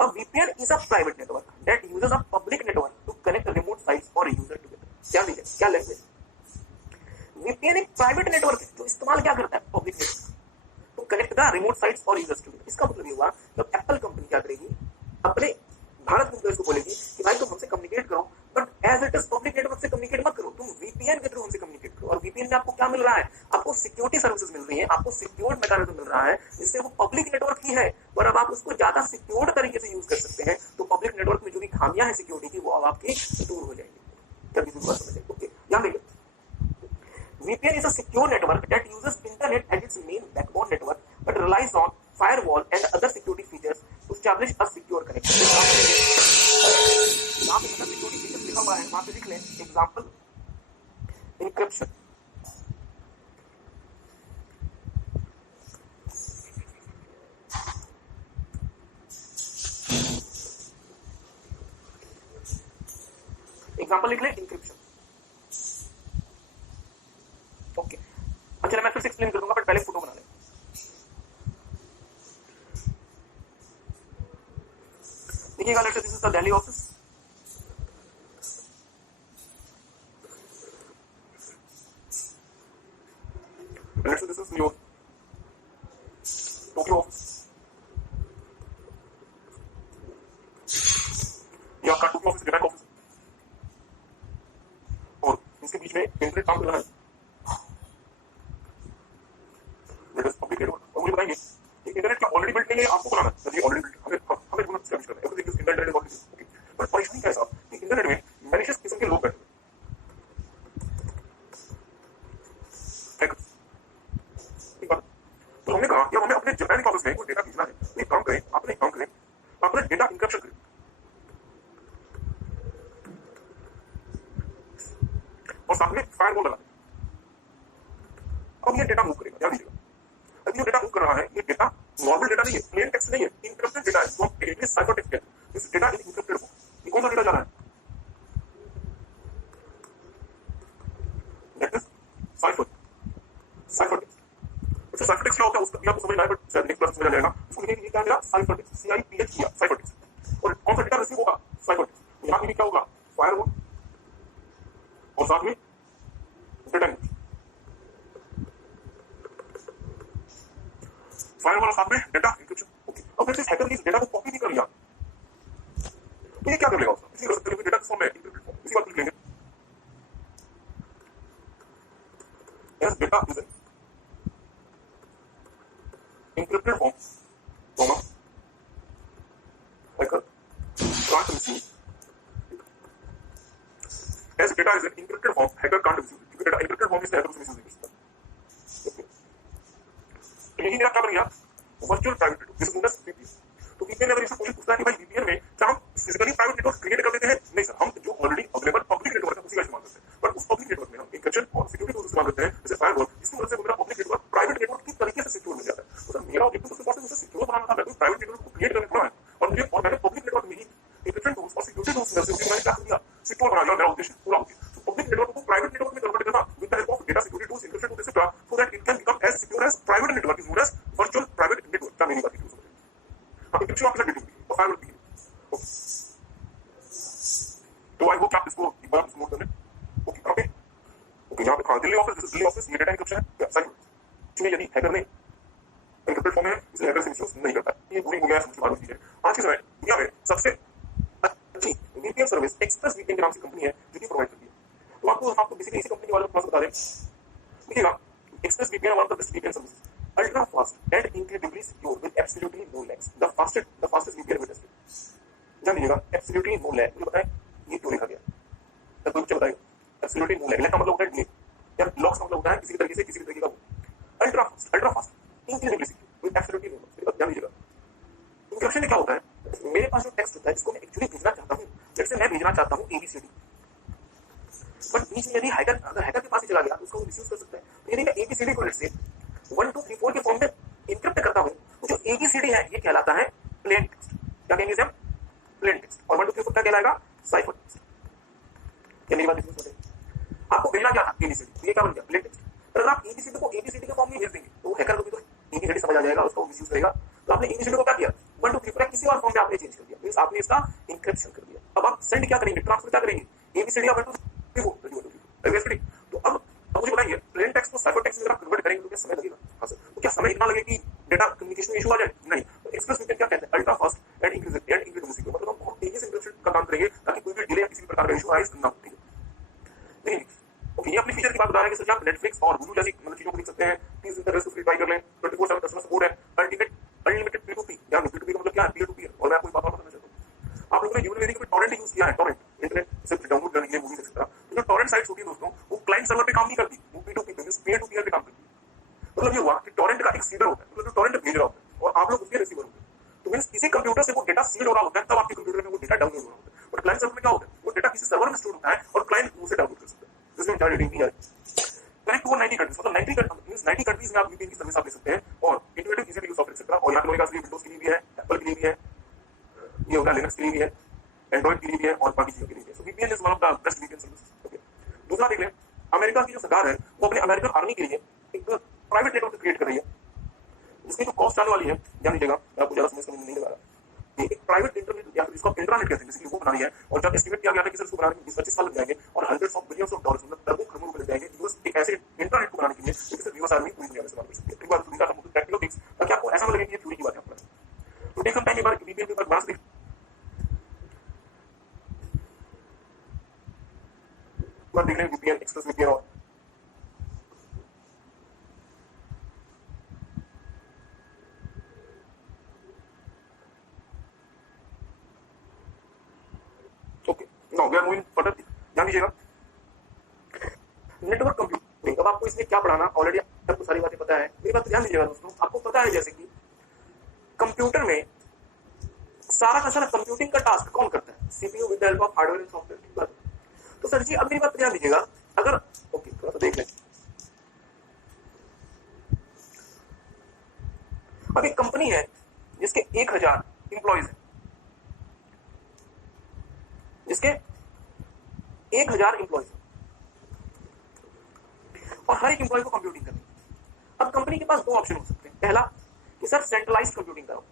अब VPN is a private network that uses a public network to connect remote sites और यूजर टुगेदर। क्या दीजिए, क्या लैंग्वेज, वीपीएन एक प्राइवेट नेटवर्क है जो इस्तेमाल क्या करता है, public network to connect the remote sites और यूजर्स टुगेदर। इसका मतलब ये हुआ, जब एप्पल कंपनी क्या करेगी, अपने भारत में को बोलेगी कि भाई तुम हमसे कम्युनिकेट करो, but as it is public network से कम्युनिकेट मत करो, तुम वीपीएन के थ्रू हमसे कम्युनिकेट करो। और वीपीएन में आपको क्या मिल रहा है, आपको सिक्योरिटी सर्विसेज मिल रही है, आपको सिक्योर्ड मैकेनिज्म मिल रहा है, जिससे वो पब्लिक नेटवर्क ही है, और अब आप उसको ज्यादा सिक्योर्ड तरीके से यूज कर सकते हैं, तो पब्लिक नेटवर्क में जो भी खामियां हैं सिक्योरिटी की, वो अब आपकी दूर हो जाएंगी। क्या बात समझे? ओके, ध्यान देखिए, VPN is a secure network that uses internet as its main backbone network, but relies on firewall and other security features to establish a secure connection. यहाँ पे मतलब security features लिखा हुआ है, वहाँ पे लिख लें example encryption. एग्जाम्पल लिख लें encryption. ओके, अच्छा मैं फिर से एक्सप्लेन करूंगा, बट पहले फोटो बना लें। देखिएगा, let's say this is the Delhi office, let's say this is your Tokyo office, ये आपका टोक्यो ऑफिस, बैंक ऑफिस, और इसके बीच में इंटरनेट काम कर रहा है, और मुझे बताएंगे इंटरनेट क्या ऑलरेडी बिल्ट नहीं है, आपको बनाना है, ऑलरेडी बिल्ट हमें एस्टैब्लिश करना है, everything is internet is already okay. पर परेशानी क्या है साहब कि इंटरनेट में मैलिशियस किस्म के लोग बैठे हैं। ठीक बात, तो हमने कहा कि हमें अपने जापान के ऑफिस में कोई डेटा भेजना है, तो एक काम करें, आपने एक काम करें, आपने डेटा इंक्रिप्शन करें और साथ में फायरवॉल लगा दें। अब ये डेटा मूव करेगा, ध्यान दीजिएगा, अभी जो डेटा मूव कर रहा है ये डेटा नॉर्मल डेटा नहीं है, प्लेन टेक्स्ट नहीं है, इनक्रिप्टेड डेटा है, जो हम एटलीस्ट साइफर टेक्स्ट कहते हैं। इस डेटा इनक्रिप्टेड हो, ये कौन सा डेटा जा रहा है? That is cipher cipher text. अच्छा साइफर टेक्स्ट क्या होता है उसका आपको समझ ना है, बट शायद नेक्स्ट क्लास में समझ आ जाएगा। इसको लिखेंगे क्या मेरा साइफर टेक्स्ट, CIPH किया साइफर टेक्स्ट। और कौन सा डेटा रिसीव होगा? Cipher text. यहाँ पे क्या होगा? फायरवॉल और साथ में डेटा इनपुट। फायरवॉल और साथ में डेटा इनक्रिप्शन। ओके, अब जैसे हैकर ने इस डेटा को कॉपी भी कर लिया तो ये क्या कर लेगा उसका? इसी कर सकते हैं डेटा किस फॉर्म में? Encrypted form. इसी बात लिख लेंगे as data is encrypted form, comma, hacker can't misuse it. As data is an encrypted form, hacker can't misuse it. क्योंकि data encrypted form इसलिए hacker उसे misuse नहीं कर सकता। Okay. तो यही मेरा क्या बन गया? Virtual private network, जिसे बोलते हैं VPN। तो VPN अगर इससे कोई पूछता है कि भाई VPN में क्या हम फिजिकली प्राइवेट नेटवर्क क्रिएट कर देते हैं? नहीं सर, हम जो ऑलरेडी अवेलेबल पब्लिक नेटवर्क है उसी का इस्तेमाल करते हैं। बट उस पब्लिक नेटवर्क में हम एन्क्रिप्शन और सिक्योरिटी टूल्स इस्तेमाल करते हैं, जैसे फायरवॉल। इसकी वजह से मेरा पब्लिक नेटवर्क प्राइवेट नेटवर्क की तरीके से सिक्योर मिल जाता है। तो सर मेरा ऑब्जेक्टिव सबसे इंपॉर्टेंट मुझे सिक्योर बनाना था, मैं प्राइवेट नेटवर्क को क्रिएट करने पड़ा है और मैंने पब्लिक नेटवर्क में ही एन्क्रिप्शन टूल्स और सिक्योरिटी टूल्स से मैंने क्या किया? सिक्योर बना लिया। मेरा उद्देश्य पूरा हो गया। तो पब्लिक नेटवर्क को प्राइवेट नेटवर्क में कन्वर्ट करना with the help of data security tools, encryption tools etcetera, so that it can become as secure as private network is known as virtual private network. क्या मेरी बात है? Encryption of data और firewall भी। तो I hope आप इसको एक बार नोट कर लें। ओके ओके ओके, यहाँ पे खा दिल्ली ऑफिस, दिल्ली ऑफिस, ये डेटा एन्क्रिप्शन है साइफर। इसमें यदि हैकर ने एन्क्रिप्टेड फॉर्म है इसे हैकर से मिसयूज नहीं करता। ये पूरी हो गया है समझ लीजिए। आज के समय दुनिया में सबसे अच्छी VPN सर्विस एक्सप्रेस VPN के नाम से कंपनी है जो कि प्रोवाइड करती है। तो आपको बेसिकली इसी कंपनी के बारे में थोड़ा सा बता दें। देखिएगा, Express VPN one of the best VPN services, ultra fast and incredibly secure with absolutely no lags, the fastest VPN ever tested. जान लीजिएगा, एब्सोल्युटली नो लैग। मुझे बताएं ये क्यों लिखा गया? तब मुझे बताइए। एब्सोल्युटली नो लैग, लैग का मतलब होता है डिले, या लॉक्स का मतलब होता है किसी तरीके से किसी भी तरीके का। Ultra fast incredibly secure with absolutely no lags. ध्यान दीजिएगा, एन्क्रिप्शन में क्या होता है? मेरे पास जो टेक्स्ट होता है जिसको मैं एक्चुअली भेजना चाहता हूँ, जैसे मैं भेजना चाहता हूँ ABCD, बट बीच में यदि अगर हैकर के पास ही चला गया तो उसको मिसयूज कर सकता है। तो यदि मैं ABCD को लेट्स से 1 2 3 4 के फॉर्म में इनक्रिप्ट करता हूँ तो जो ABCD है ये कहलाता है प्लेन टेक्स्ट। क्या कहेंगे इसे हम? Plain text. और 1 2 3 4 क्या कहलाएगा? Cipher text. क्या मेरी बात समझ में? आपको भेजना क्या था? ABCD, ये क्या बन गया? Plain text. अगर आप ABCD को ABCD के फॉर्म में भेज देंगे तो हैकर को भी तो ABCD समझ आ जाएगा, उसका मिसयूज करेगा। तो आपने ABCD को क्या किया? 1 2 3 4 किसी और फॉर्म में आपने चेंज कर दिया, मींस आपने इसका इंक्रिप्शन कर दिया। अब आप सेंड क्या करेंगे? ट्रांसफर क्या करेंगे? ABCD या 1 2 3 4 तो अब मुझे बताइए, प्लेन टेक्स्ट को साइफर टेक्स्ट में अगर कन्वर्ट करेंगे तो क्या समय लगेगा? हाँ सर। तो क्या समय इतना लगे कि डेटा कम्युनिकेशन में इशू आ जाए? नहीं। तो एक्सप्रेस VPN क्या कहते हैं? Ultra fast and incredibly secure. मतलब हम बहुत तेजी से इंक्रिप्शन का काम करेंगे ताकि कोई भी डिले या किसी भी प्रकार का इशू राइज ना हो। नहीं ओके, ये अपनी फीचर की बात बता रहे हैं कि सर आप नेटफ्लिक्स और हूलू जैसी मतलब चीजों को देख सकते हैं। प्लीज इंटरनेट से फ्री ट्राई कर लें, 24/7 कस्टमर सपोर्ट है, अनलिमिटेड P2P। यार P2P का मतलब क्या है? Peer to peer. और मैं आपको एक बात और बताना चाहता हूँ, आप लोगों ने जीवन में देखिए टॉरेंट यूज किया है, टॉरेंट इंटरनेट से डाउनलोड करने के लिए मूवीज एक्सेट्रा। तो जो टॉरेंट साइट्स होती है दोस्तों, वो क्लाइंट सर्वर पे काम नहीं करती, वो P2P पे, पीयर टू पीयर पे काम करती है। मतलब ये हुआ कि टॉरेंट का एक सीडर होता है, मतलब जो टॉरेंट भेज रहा होता है और आप लोग उसके रिसीवर होते हैं। तो मींस किसी कंप्यूटर से वो डेटा सीड हो रहा होता है, तब आपके कंप्यूटर में वो डेटा डाउनलोड हो रहा होता है। और क्लाइंट सर्वर में क्या होता है? वो डेटा किसी सर्वर में स्टोर होता है और क्लाइंट उसे डाउनलोड कर सकता है। जिसमें क्या रेटिंग है? कनेक्ट टू 90 कंट्रीज, मतलब 90 कंट्रीज में आप VPN की सर्विस आप ले सकते हैं। और intuitive easy to use software etcetera. और यहाँ पे लोगों का विंडोज के लिए भी है, एप्पल के लिए भी है, ये होगा लिनक्स के लिए भी है, एंड्रॉइड के लिए भी है और बाकी चीजों के लिए भी है। सो VPN is one of the best VPN services. Okay, दूसरा देख लें, अमेरिका की जो सरकार है वो अपने अमेरिकन आर्मी के लिए एक प्राइवेट नेटवर्क क्रिएट कर रही है, जिसकी जो कॉस्ट आने वाली है, ध्यान दीजिएगा, मैं आपको ज्यादा समझ नहीं लगा रहा। ये एक प्राइवेट इंटरनेट या फिर इसको इंटरनेट कहते हैं, जिसकी वो बनानी है। और जब एस्टिमेट किया गया था कि सर इसको बनाने में 20-25 साल लग जाएंगे और hundreds of billions of dollars, मतलब अरबों खरबों रुपए लग जाएंगे यूएस एक ऐसे इंटरनेट को बनाने के लिए जिससे यूएस आर्मी पूरी दुनिया में इस्तेमाल कर सकती है। एक बार दूसरा हम प्रैक्टिकल थिंग्स, ताकि आपको ऐसा ना लगे कि ये थ्योरी की बात है। तो टेक सम टाइम, एक बार VPN के ऊपर बात देख, बार देख लें VPN, एक्सप्रेस VPN। और okay, now we are moving further. ध्यान दीजिएगा, नेटवर्क कंप्यूटिंग। अब आपको इसमें क्या पढ़ाना, ऑलरेडी आपको सारी बातें पता है। मेरी बात ध्यान दीजिएगा दोस्तों, आपको पता है जैसे कि कंप्यूटर में सारा का सारा कंप्यूटिंग का टास्क कौन करता है? CPU with the help of hardware and software की बात। तो सर जी अब मेरी बात ध्यान दीजिएगा, अगर ओके थोड़ा सा देख लें, अब एक कंपनी है जिसके 1000 एम्प्लॉइज है, जिसके 1000 एम्प्लॉइज है और हर एक एम्प्लॉय को कंप्यूटिंग करनी है। अब कंपनी के पास दो ऑप्शन हो सकते हैं। पहला कि सर सेंट्रलाइज्ड कंप्यूटिंग कराओ।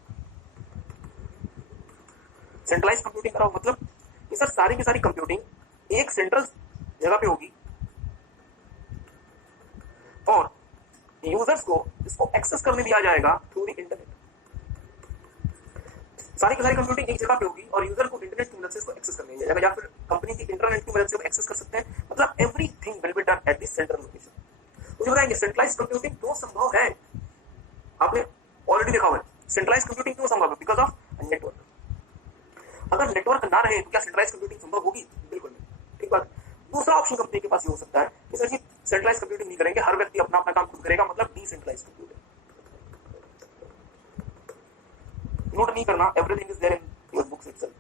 सेंट्रलाइज्ड कंप्यूटिंग कराओ मतलब कि सर सारी की सारी कंप्यूटिंग एक सेंट्रल जगह पे होगी और यूजर्स को इसको एक्सेस करने दिया जाएगा थ्रू द इंटरनेट। सारी की सारी कंप्यूटिंग एक जगह पे होगी और यूजर को इंटरनेट की मदद से इसको एक्सेस करने दिया जाएगा या फिर कंपनी की इंटरनेट की मदद से एक्सेस कर सकते हैं। मतलब everything will be done at the central location. मुझे बताएंगे सेंट्रलाइज्ड कंप्यूटिंग क्यों संभव है? आपने ऑलरेडी देखा हुआ है सेंट्रलाइज्ड कंप्यूटिंग क्यों संभव है? Because of network. अगर नेटवर्क ना रहे तो क्या सेंट्रलाइज्ड कंप्यूटिंग संभव होगी? बिल्कुल नहीं। ठीक बात। दूसरा ऑप्शन कंपनी के पास ये हो सकता है कि सर जी सेंट्रलाइज्ड कंप्यूटिंग नहीं करेंगे, हर व्यक्ति अपना अपना काम खुद करेगा, मतलब डिसेंट्रलाइज्ड कंप्यूटिंग। नोट नहीं करना, everything is there in your books itself.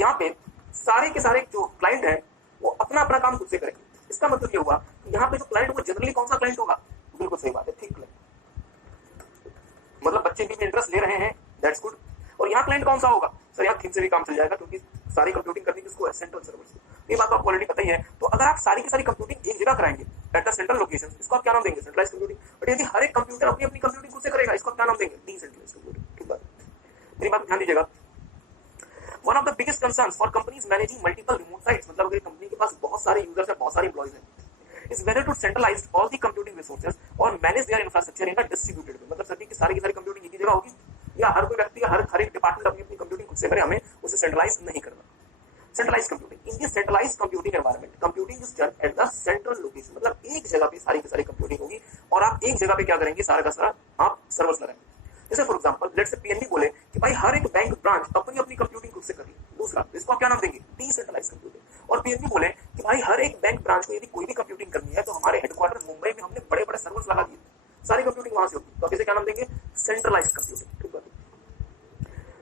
यहाँ पे सारे के सारे जो क्लाइंट है वो अपना अपना काम खुद से करेंगे। इसका मतलब ये हुआ कि यहाँ पे जो क्लाइंट वो जनरली कौन सा क्लाइंट होगा? बिल्कुल सही बात है, थिक क्लाइंट। मतलब बच्चे भी इंटरेस्ट ले रहे हैं, दैट्स गुड। और यहाँ क्लाइंट कौन सा होगा? सर यहाँ थिक से भी काम चल जाएगा क्योंकि सारी कंप्यूटिंग करनी किसको है? सेंट्रल सर्वर से। ये बात तो आपको ऑलरेडी पता ही है। तो अगर आप सारी की सारी कंप्यूटिंग एक जगह कराएंगे एट द सेंट्रल लोकेशन, इसको आप क्या नाम देंगे? Centralized computing. बट यदि हर एक कंप्यूटर अपनी अपनी कंप्यूटिंग खुद से करेगा, इसको क्या नाम देंगे? Decentralized computing. ठीक बात। मेरी बात ध्यान दीजिएगा। One of the biggest concerns for companies managing multiple remote sites, मतलब अगर कंपनी के पास बहुत सारे यूजर्स है, बहुत सारे एम्प्लॉइज हैं, is whether to centralize all the computing resources or manage their infrastructure in a distributed way। मतलब सभी की सारी कंप्यूटिंग एक ही जगह होगी या हर कोई व्यक्ति हर एक डिपार्टमेंट अपनी अपनी कंप्यूटिंग खुद से करे, हमें उसे सेंट्रलाइज नहीं करना। Centralize computing in the centralized computing environment computing is done at the central location. मतलब एक जगह पे सारी की सारी कंप्यूटिंग होगी और आप एक जगह पे क्या करेंगे? सारा का सारा आप सर्वर्स लगाएंगे। जैसे for example let's say PNB बोले कि भाई हर एक बैंक ब्रांच अपनी अपनी कंप्यूटिंग खुद से करिए। दूसरा इसको आप क्या नाम देंगे? Decentralized computing. और पीएनबी बोले कि भाई हर एक बैंक ब्रांच को यदि कोई भी कंप्यूटिंग करनी है तो हमारे हेडक्वार्टर मुंबई में हमने बड़े बड़े सर्वर्स लगा दिए, सारी कंप्यूटिंग वहां से होगी, तो आप इसे क्या नाम देंगे? Centralized computing. ठीक है।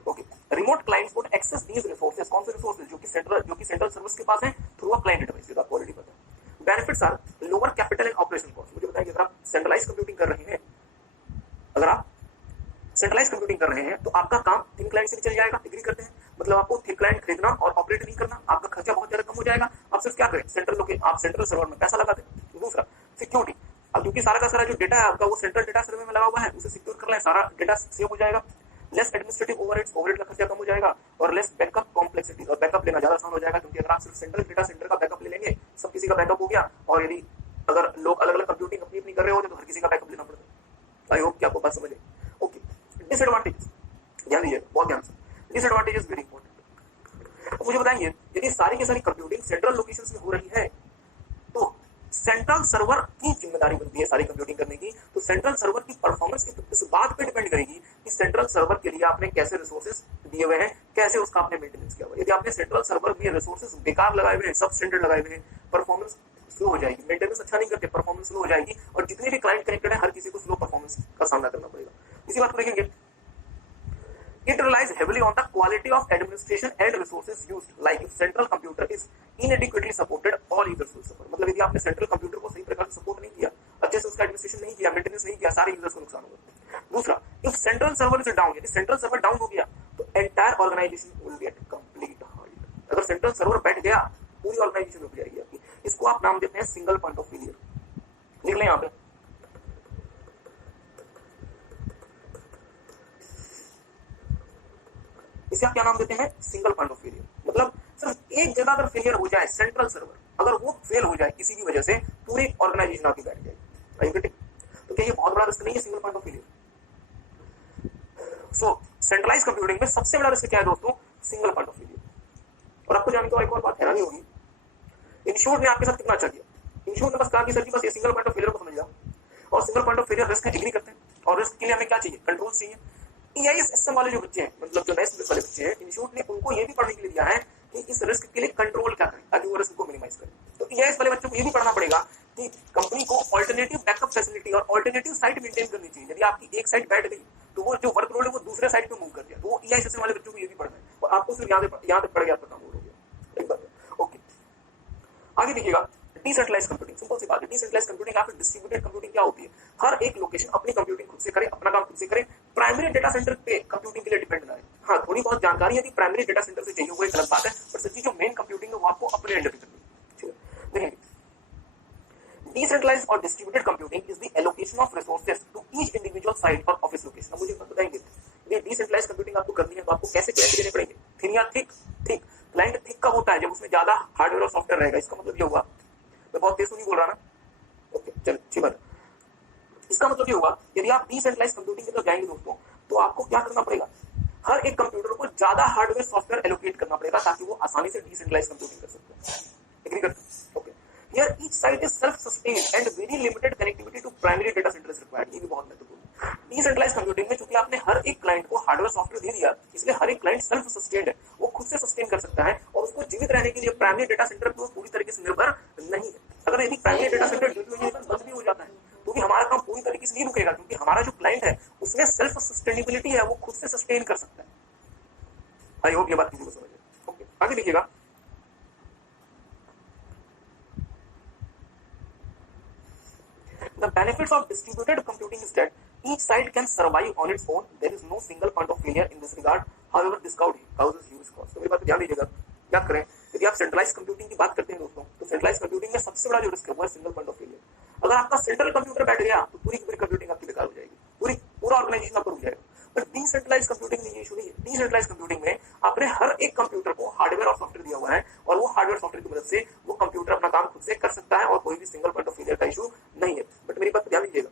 Okay. Remote clients would access these resources. कौन से रिसोर्सेज? जो कि सेंट्रल सर्वर्स के पास है थ्रू अ क्लाइंट इंटरफेस। आपको ऑलरेडी पता है। Benefits are lower capital and operation cost. मुझे बताइए अगर आप सेंट्रलाइज्ड कंप्यूटिंग कर रहे हैं, अगर आप सेंट्रलाइज कंप्यूटिंग कर रहे हैं तो आपका काम थिन क्लाइंट से भी चल जाएगा। एग्री करते हैं? मतलब आपको थिन क्लाइंट खरीदना और ऑपरेट नहीं करना, आपका खर्चा बहुत ज्यादा कम हो जाएगा। आप सिर्फ क्या करें? आप सेंट्रल सर्वर में पैसा लगा दें। दूसरा सिक्योरिटी। अब क्योंकि सारा का सारा जो डेटा है आपका वो सेंट्रल डेटा सर्वर में लगा हुआ है, उसे सिक्योर कर लें, सारा डेटा सेव हो जाएगा। लेस एडमिनिस्ट्रेटिव ओवरहेड का खर्चा कम हो जाएगा और लेस बैकअप कॉम्प्लेक्सिटी, और बैकअप लेना ज्यादा आसान हो जाएगा क्योंकि अगर आप सिर्फ सेंट्रल डेटा सेंटर का बैकअप ले लेंगे, सब किसी का बैकअप हो गया, और यदि अगर लोग अलग अलग कंप्यूटिंग अपनी अपनी कर रहे होते तो हर किसी का बैकअप लेना पड़ता है। आई होप कि आपको बात समझ आई। ओके। डिसएडवांटेजेस ध्यान दीजिए, बहुत ध्यान से। Disadvantages very important. तो मुझे बताएंगे यदि सारी की सारी कंप्यूटिंग सेंट्रल लोकेशंस में हो रही है तो सेंट्रल सर्वर की जिम्मेदारी बनती है सारी कंप्यूटिंग करने की। तो सेंट्रल सर्वर की परफॉर्मेंस इस बात पे डिपेंड करेगी कि सेंट्रल सर्वर के लिए आपने कैसे रिसोर्सेज दिए हुए हैं, कैसे उसका आपने मेंटेनेंस किया हुआ है। यदि आपने सेंट्रल सर्वर में रिसोर्सेज बेकार लगाए हुए हैं, सब स्टैंडर्ड लगाए हुए हैं, परफॉर्मेंस स्लो हो जाएगी, मेंटेनेंस अच्छा नहीं करते, परफॉर्मेंस स्लो हो जाएगी, और जितने भी क्लाइंट कनेक्टेड है हर किसी को स्लो परफॉर्मेंस का सामना करना पड़ेगा। इसी बात को देखेंगे। It relies heavily on the quality of administration and resources used. Like if central computer is inadequately supported, all users will suffer. मतलब यदि आपने सेंट्रल कंप्यूटर को सही प्रकार से सपोर्ट नहीं किया, अच्छे से उसका एडमिनिस्ट्रेशन नहीं किया, मेंटेनेंस नहीं किया, सारे यूजर्स को नुकसान होगा। दूसरा, if central server is down, यदि सेंट्रल सर्वर डाउन हो गया तो entire organization will get complete halt। अगर सेंट्रल सर्वर बैठ गया पूरी ऑर्गेनाइजेशन रुक जाएगी आपकी। इसको आप नाम देते हैं सिंगल पॉइंट ऑफ फेलियर। लिख लें यहाँ पे, इसे आप क्या नाम देते हैं? Single point of failure. मतलब सिर्फ एक जगह अगर फेलियर हो जाए, सेंट्रल सर्वर अगर वो फेल हो जाए किसी भी वजह से, पूरी ऑर्गेनाइजेशन आपकी बैठ जाएगी। तो क्या ये बहुत बड़ा रिस्क नहीं है single point of failure? So centralize computing में सबसे बड़ा रिस्क क्या है दोस्तों? Single point of failure. और आपको जानने को एक और बात हैरानी होगी, इंश्योर ने आपके साथ कितना अच्छा किया। इंश्योर ने बस कहा कि सर जी बस ये सिंगल पॉइंट ऑफ फेलियर को समझ जाओ, और single point of failure risk है, एग्री करते हैं, और रिस्क के लिए हमें क्या चाहिए? कंट्रोल चाहिए। ईआईएस सिस्टम वाले जो बच्चे हैं, मतलब जो नए वाले बच्चे हैं, इंस्टीट्यूट ने उनको ये भी पढ़ने के लिए दिया है कि इस रिस्क के लिए कंट्रोल क्या करें ताकि वो रिस्क को मिनिमाइज करें। तो ईआईएस वाले बच्चों को ये भी पढ़ना पड़ेगा कि कंपनी को ऑल्टरनेटिव बैकअप फैसिलिटी और ऑल्टरनेटिव साइट मेंटेन करनी चाहिए। यदि आपकी एक साइट बैठ गई तो वो जो वर्कलोड है वो दूसरे साइट पे मूव कर दिया, तो वो ईआईएस सिस्टम वाले बच्चों को ये भी पढ़ना है, और आपको सिर्फ यहाँ तक पढ़ गया आपका काम हो गया। एक बात। ओके, आगे देखिएगा, डिसेंट्रलाइज कंप्यूटिंग, सिंपल सी बात है, डिसेंट्रलाइज कंप्यूटिंग या फिर डिस्ट्रीब्यूटेड कंप्यूटिंग क्या होती है? हर एक लोकेशन अपनी कंप्यूटिंग खुद से करे, अपना काम खुद से करे, प्राइमरी डेटा सेंटर पे कंप्यूटिंग के लिए डिपेंड ना रहे। हाँ, थोड़ी बहुत जानकारी है कि प्राइमरी डेटा सेंटर से चाहिए वो एक अलग बात है, पर सच्ची जो मेन कंप्यूटिंग है वो आपको अपने एंड पे करनी है। ठीक है, देखेंगे डिसेंट्रलाइज्ड और distributed computing is the allocation of resources to each individual site और ऑफिस लोकेशन। मुझे बताएंगे ये डिसेंट्रलाइज्ड कंप्यूटिंग आपको करनी है तो आपको कैसे क्लाइंट देने पड़ेंगे? थिन या थिक? थिक। क्लाइंट थिक कब होता है? जब उसमें ज्यादा हार्डवेयर और सॉफ्टवेयर रहेगा। इसका मतलब ये हुआ, मैं बहुत तेज नहीं बोल रहा ना, ओके चलो अच्छी बात। इसका मतलब ये हुआ यदि आप डिसेंट्रलाइज्ड कंप्यूटिंग की तरफ जाएंगे दोस्तों तो आपको क्या करना पड़ेगा? हर एक कंप्यूटर को ज्यादा हार्डवेयर सॉफ्टवेयर एलोकेट करना पड़ेगा ताकि वो आसानी से डिसेंट्रलाइज्ड कंप्यूटिंग कर सकते हैं। एग्री करते हैं? Okay. Here each site is self-sustained and very limited connectivity to primary data center is required। ये भी बहुत महत्वपूर्ण है। डिसेंट्रलाइज्ड कंप्यूटिंग में चूंकि आपने हर एक क्लाइंट को हार्डवेयर सॉफ्टवेयर दे दिया, इसलिए हर एक क्लाइंट सेल्फ सस्टेन्ड है, वो खुद से सस्टेन कर सकता है और उसको जीवित रहने के लिए प्राइमरी डेटा सेंटर पर पूरी तरीके से निर्भर नहीं है। अगर यदि primary data center due to invention बंद भी हो जाता है तो भी हमारा काम पूरी तरीके से नहीं रुकेगा, क्योंकि हमारा जो क्लाइंट है उसमें सेल्फ सस्टेनेबिलिटी है, वो खुद से सस्टेन कर सकता है। आई होप ये बात किसी को समझ है। ओके, आगे देखिएगा। The benefits of distributed computing is that each site can survive on its own. There is no single point of failure in this regard. However, this causes huge cost. तो मेरी बात पे ध्यान दीजिएगा। याद करें, यदि आप सेंट्रलाइज कंप्यूटिंग की बात करते हैं दोस्तों, तो सेंट्रलाइज कंप्यूटिंग में सबसे बड़ा जो रिस्क है वो है सिंगल पॉइंट ऑफ फेलियर। अगर आपका सेंट्रल कंप्यूटर बैठ गया तो पूरी कंप्यूटिंग आपकी बेकार हो जाएगी, पूरा ऑर्गेनाइजेशन आपका रुक जाएगा। बट डिसेंट्रलाइज कंप्यूटिंग में ये इशू नहीं है। डिसेंट्रलाइज कंप्यूटिंग में आपने हर एक कंप्यूटर को हार्डवेयर और सॉफ्टवेयर दिया हुआ है और वो हार्डवेयर सॉफ्टवेयर की मदद से वो कंप्यूटर अपना काम खुद से कर सकता है और कोई भी सिंगल पॉइंट ऑफ फेलियर का इशू नहीं है। बट मेरी बात ध्यान दीजिएगा,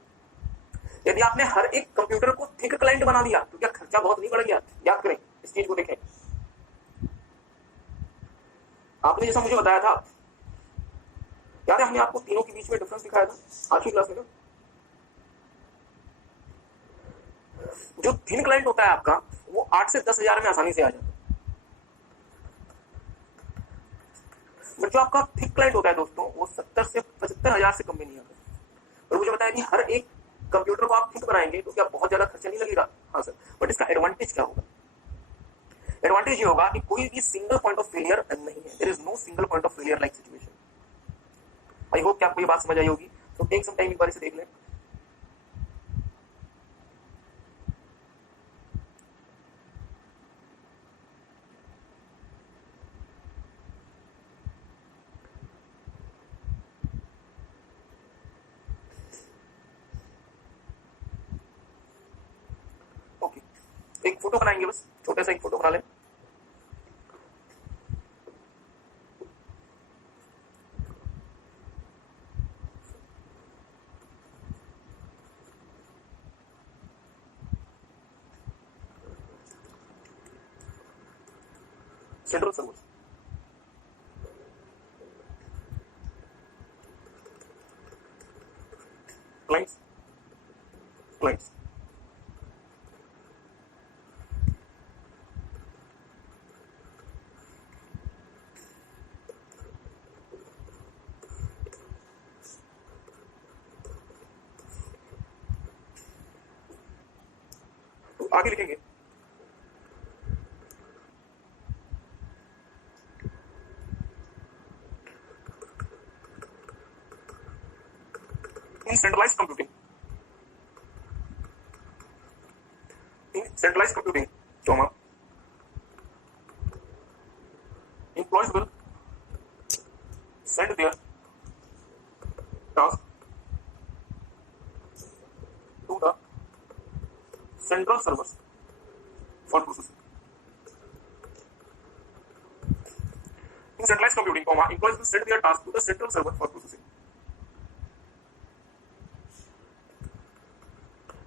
यदि आपने हर एक कंप्यूटर को थिक क्लाइंट बना दिया तो क्या खर्चा बहुत नहीं बढ़ गया? याद करें, इस चीज को देखें। आपने जैसा मुझे बताया था, याद है हमने आपको तीनों के बीच में डिफरेंस दिखाया था आज की क्लास में ना? जो थिन क्लाइंट होता है आपका वो 8 से 10 हजार में आसानी से आ जाता है, बट जो आपका थिक क्लाइंट होता है दोस्तों वो 70 से 75 हजार से कम में नहीं आता। और मुझे बताया कि हर एक कंप्यूटर को आप थिक बनाएंगे तो क्या बहुत ज्यादा खर्चा नहीं लगेगा? हाँ सर, बट इसका एडवांटेज क्या होगा? एडवांटेज ये होगा कि कोई भी सिंगल पॉइंट ऑफ फेलियर नहीं है। There is no single point of failure like situation. I hope कि आपको ये बात समझ आई होगी। तो टेक सम टाइम, एक बार इसे देख लें। ओके, एक फोटो बनाएंगे, बस छोटा सा एक फोटो बना लें। सेंट्रल सर्वर्स, क्लाइंट्स, क्लाइंट्स, तो आगे लिखेंगे in centralized computing, employees will send their task to the central servers for processing. In centralized computing, employees will send their task to the central server for processing.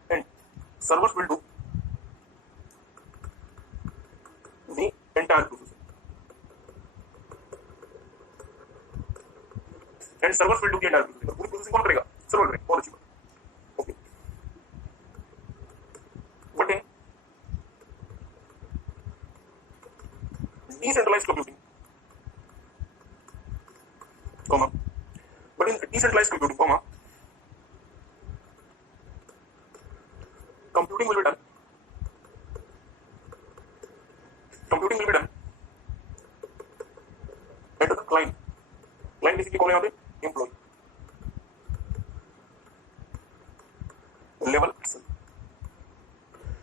And servers will do the entire processing. And servers will do the entire processing. पूरी processing कौन करेगा? Server करेगा। बहुत अच्छी बात। Okay, but in decentralized computing, but in decentralized computing, computing will be done at the client। Client basically कौन है यहाँ पे? employee level itself.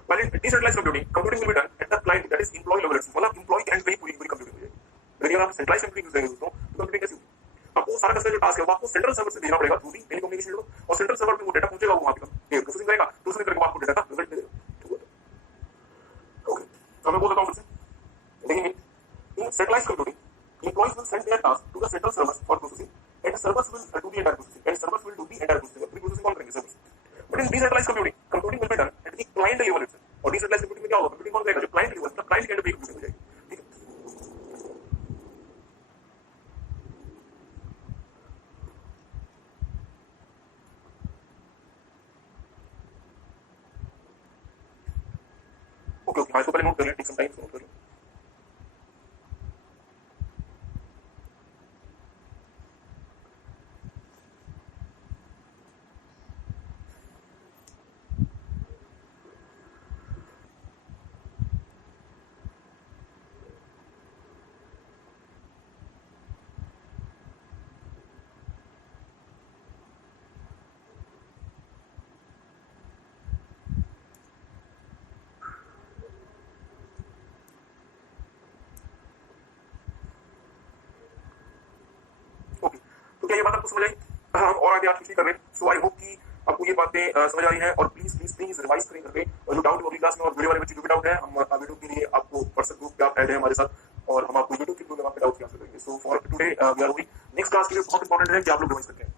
While in decentralized computing, computing will be done at the client, that is employee level itself. मतलब employee के end पे ही पूरी computing हो जाएगी. लेकिन आप centralized computing यूज करेंगे दोस्तों, तो computing कैसी होगी? आपको सारा का सारा जो टास्क है वो आपको सेंट्रल सर्वर से भेजना पड़ेगा थ्रू दी टेलीकम्युनिकेशन नेटवर्क, और सेंट्रल सर्वर पे वो डेटा पहुंचेगा, वो वहां पे प्रोसेसिंग करेगा, प्रोसेसिंग करके आपको डेटा का रिजल्ट दे देगा. ओके, तो मैं बोल देता हूं फिर से, देखेंगे. In centralized computing, employees will send their task to the central servers for processing, and servers will do the entire processing, and servers will do the entire processing. Pre-processing कौन करेंगे? Servers. But in decentralized computing, computing will be done at the client level itself. और decentralized computing में क्या होगा? Computing कौन करेगा? जो client level, मतलब client के end पे computing हो जाएगी. ठीक है. ओके ओके, हाँ इसको पहले नोट कर लें, टेक सम टाइम नोट कर लें. ओके, तो क्या ये बात आपको समझ आई? हम और आगे आप कर रहे हैं. सो आई होप कि आपको ये बातें समझ आ रही हैं, और प्लीज प्लीज प्लीज रिवाइज करें करके, और जो डाउट अगली क्लास में और वीडियो वाले बच्चे जो भी डाउट है, हम वीडियो के लिए आपको व्हाट्सएप ग्रुप पे आप ऐड है हमारे साथ, और हम आपको यूट्यूब के थ्रू आपके डाउट आंसर करेंगे. So for today we are over. Next class के लिए बहुत इंपॉर्टेंट है कि आप लोग रिवाइज करते हैं.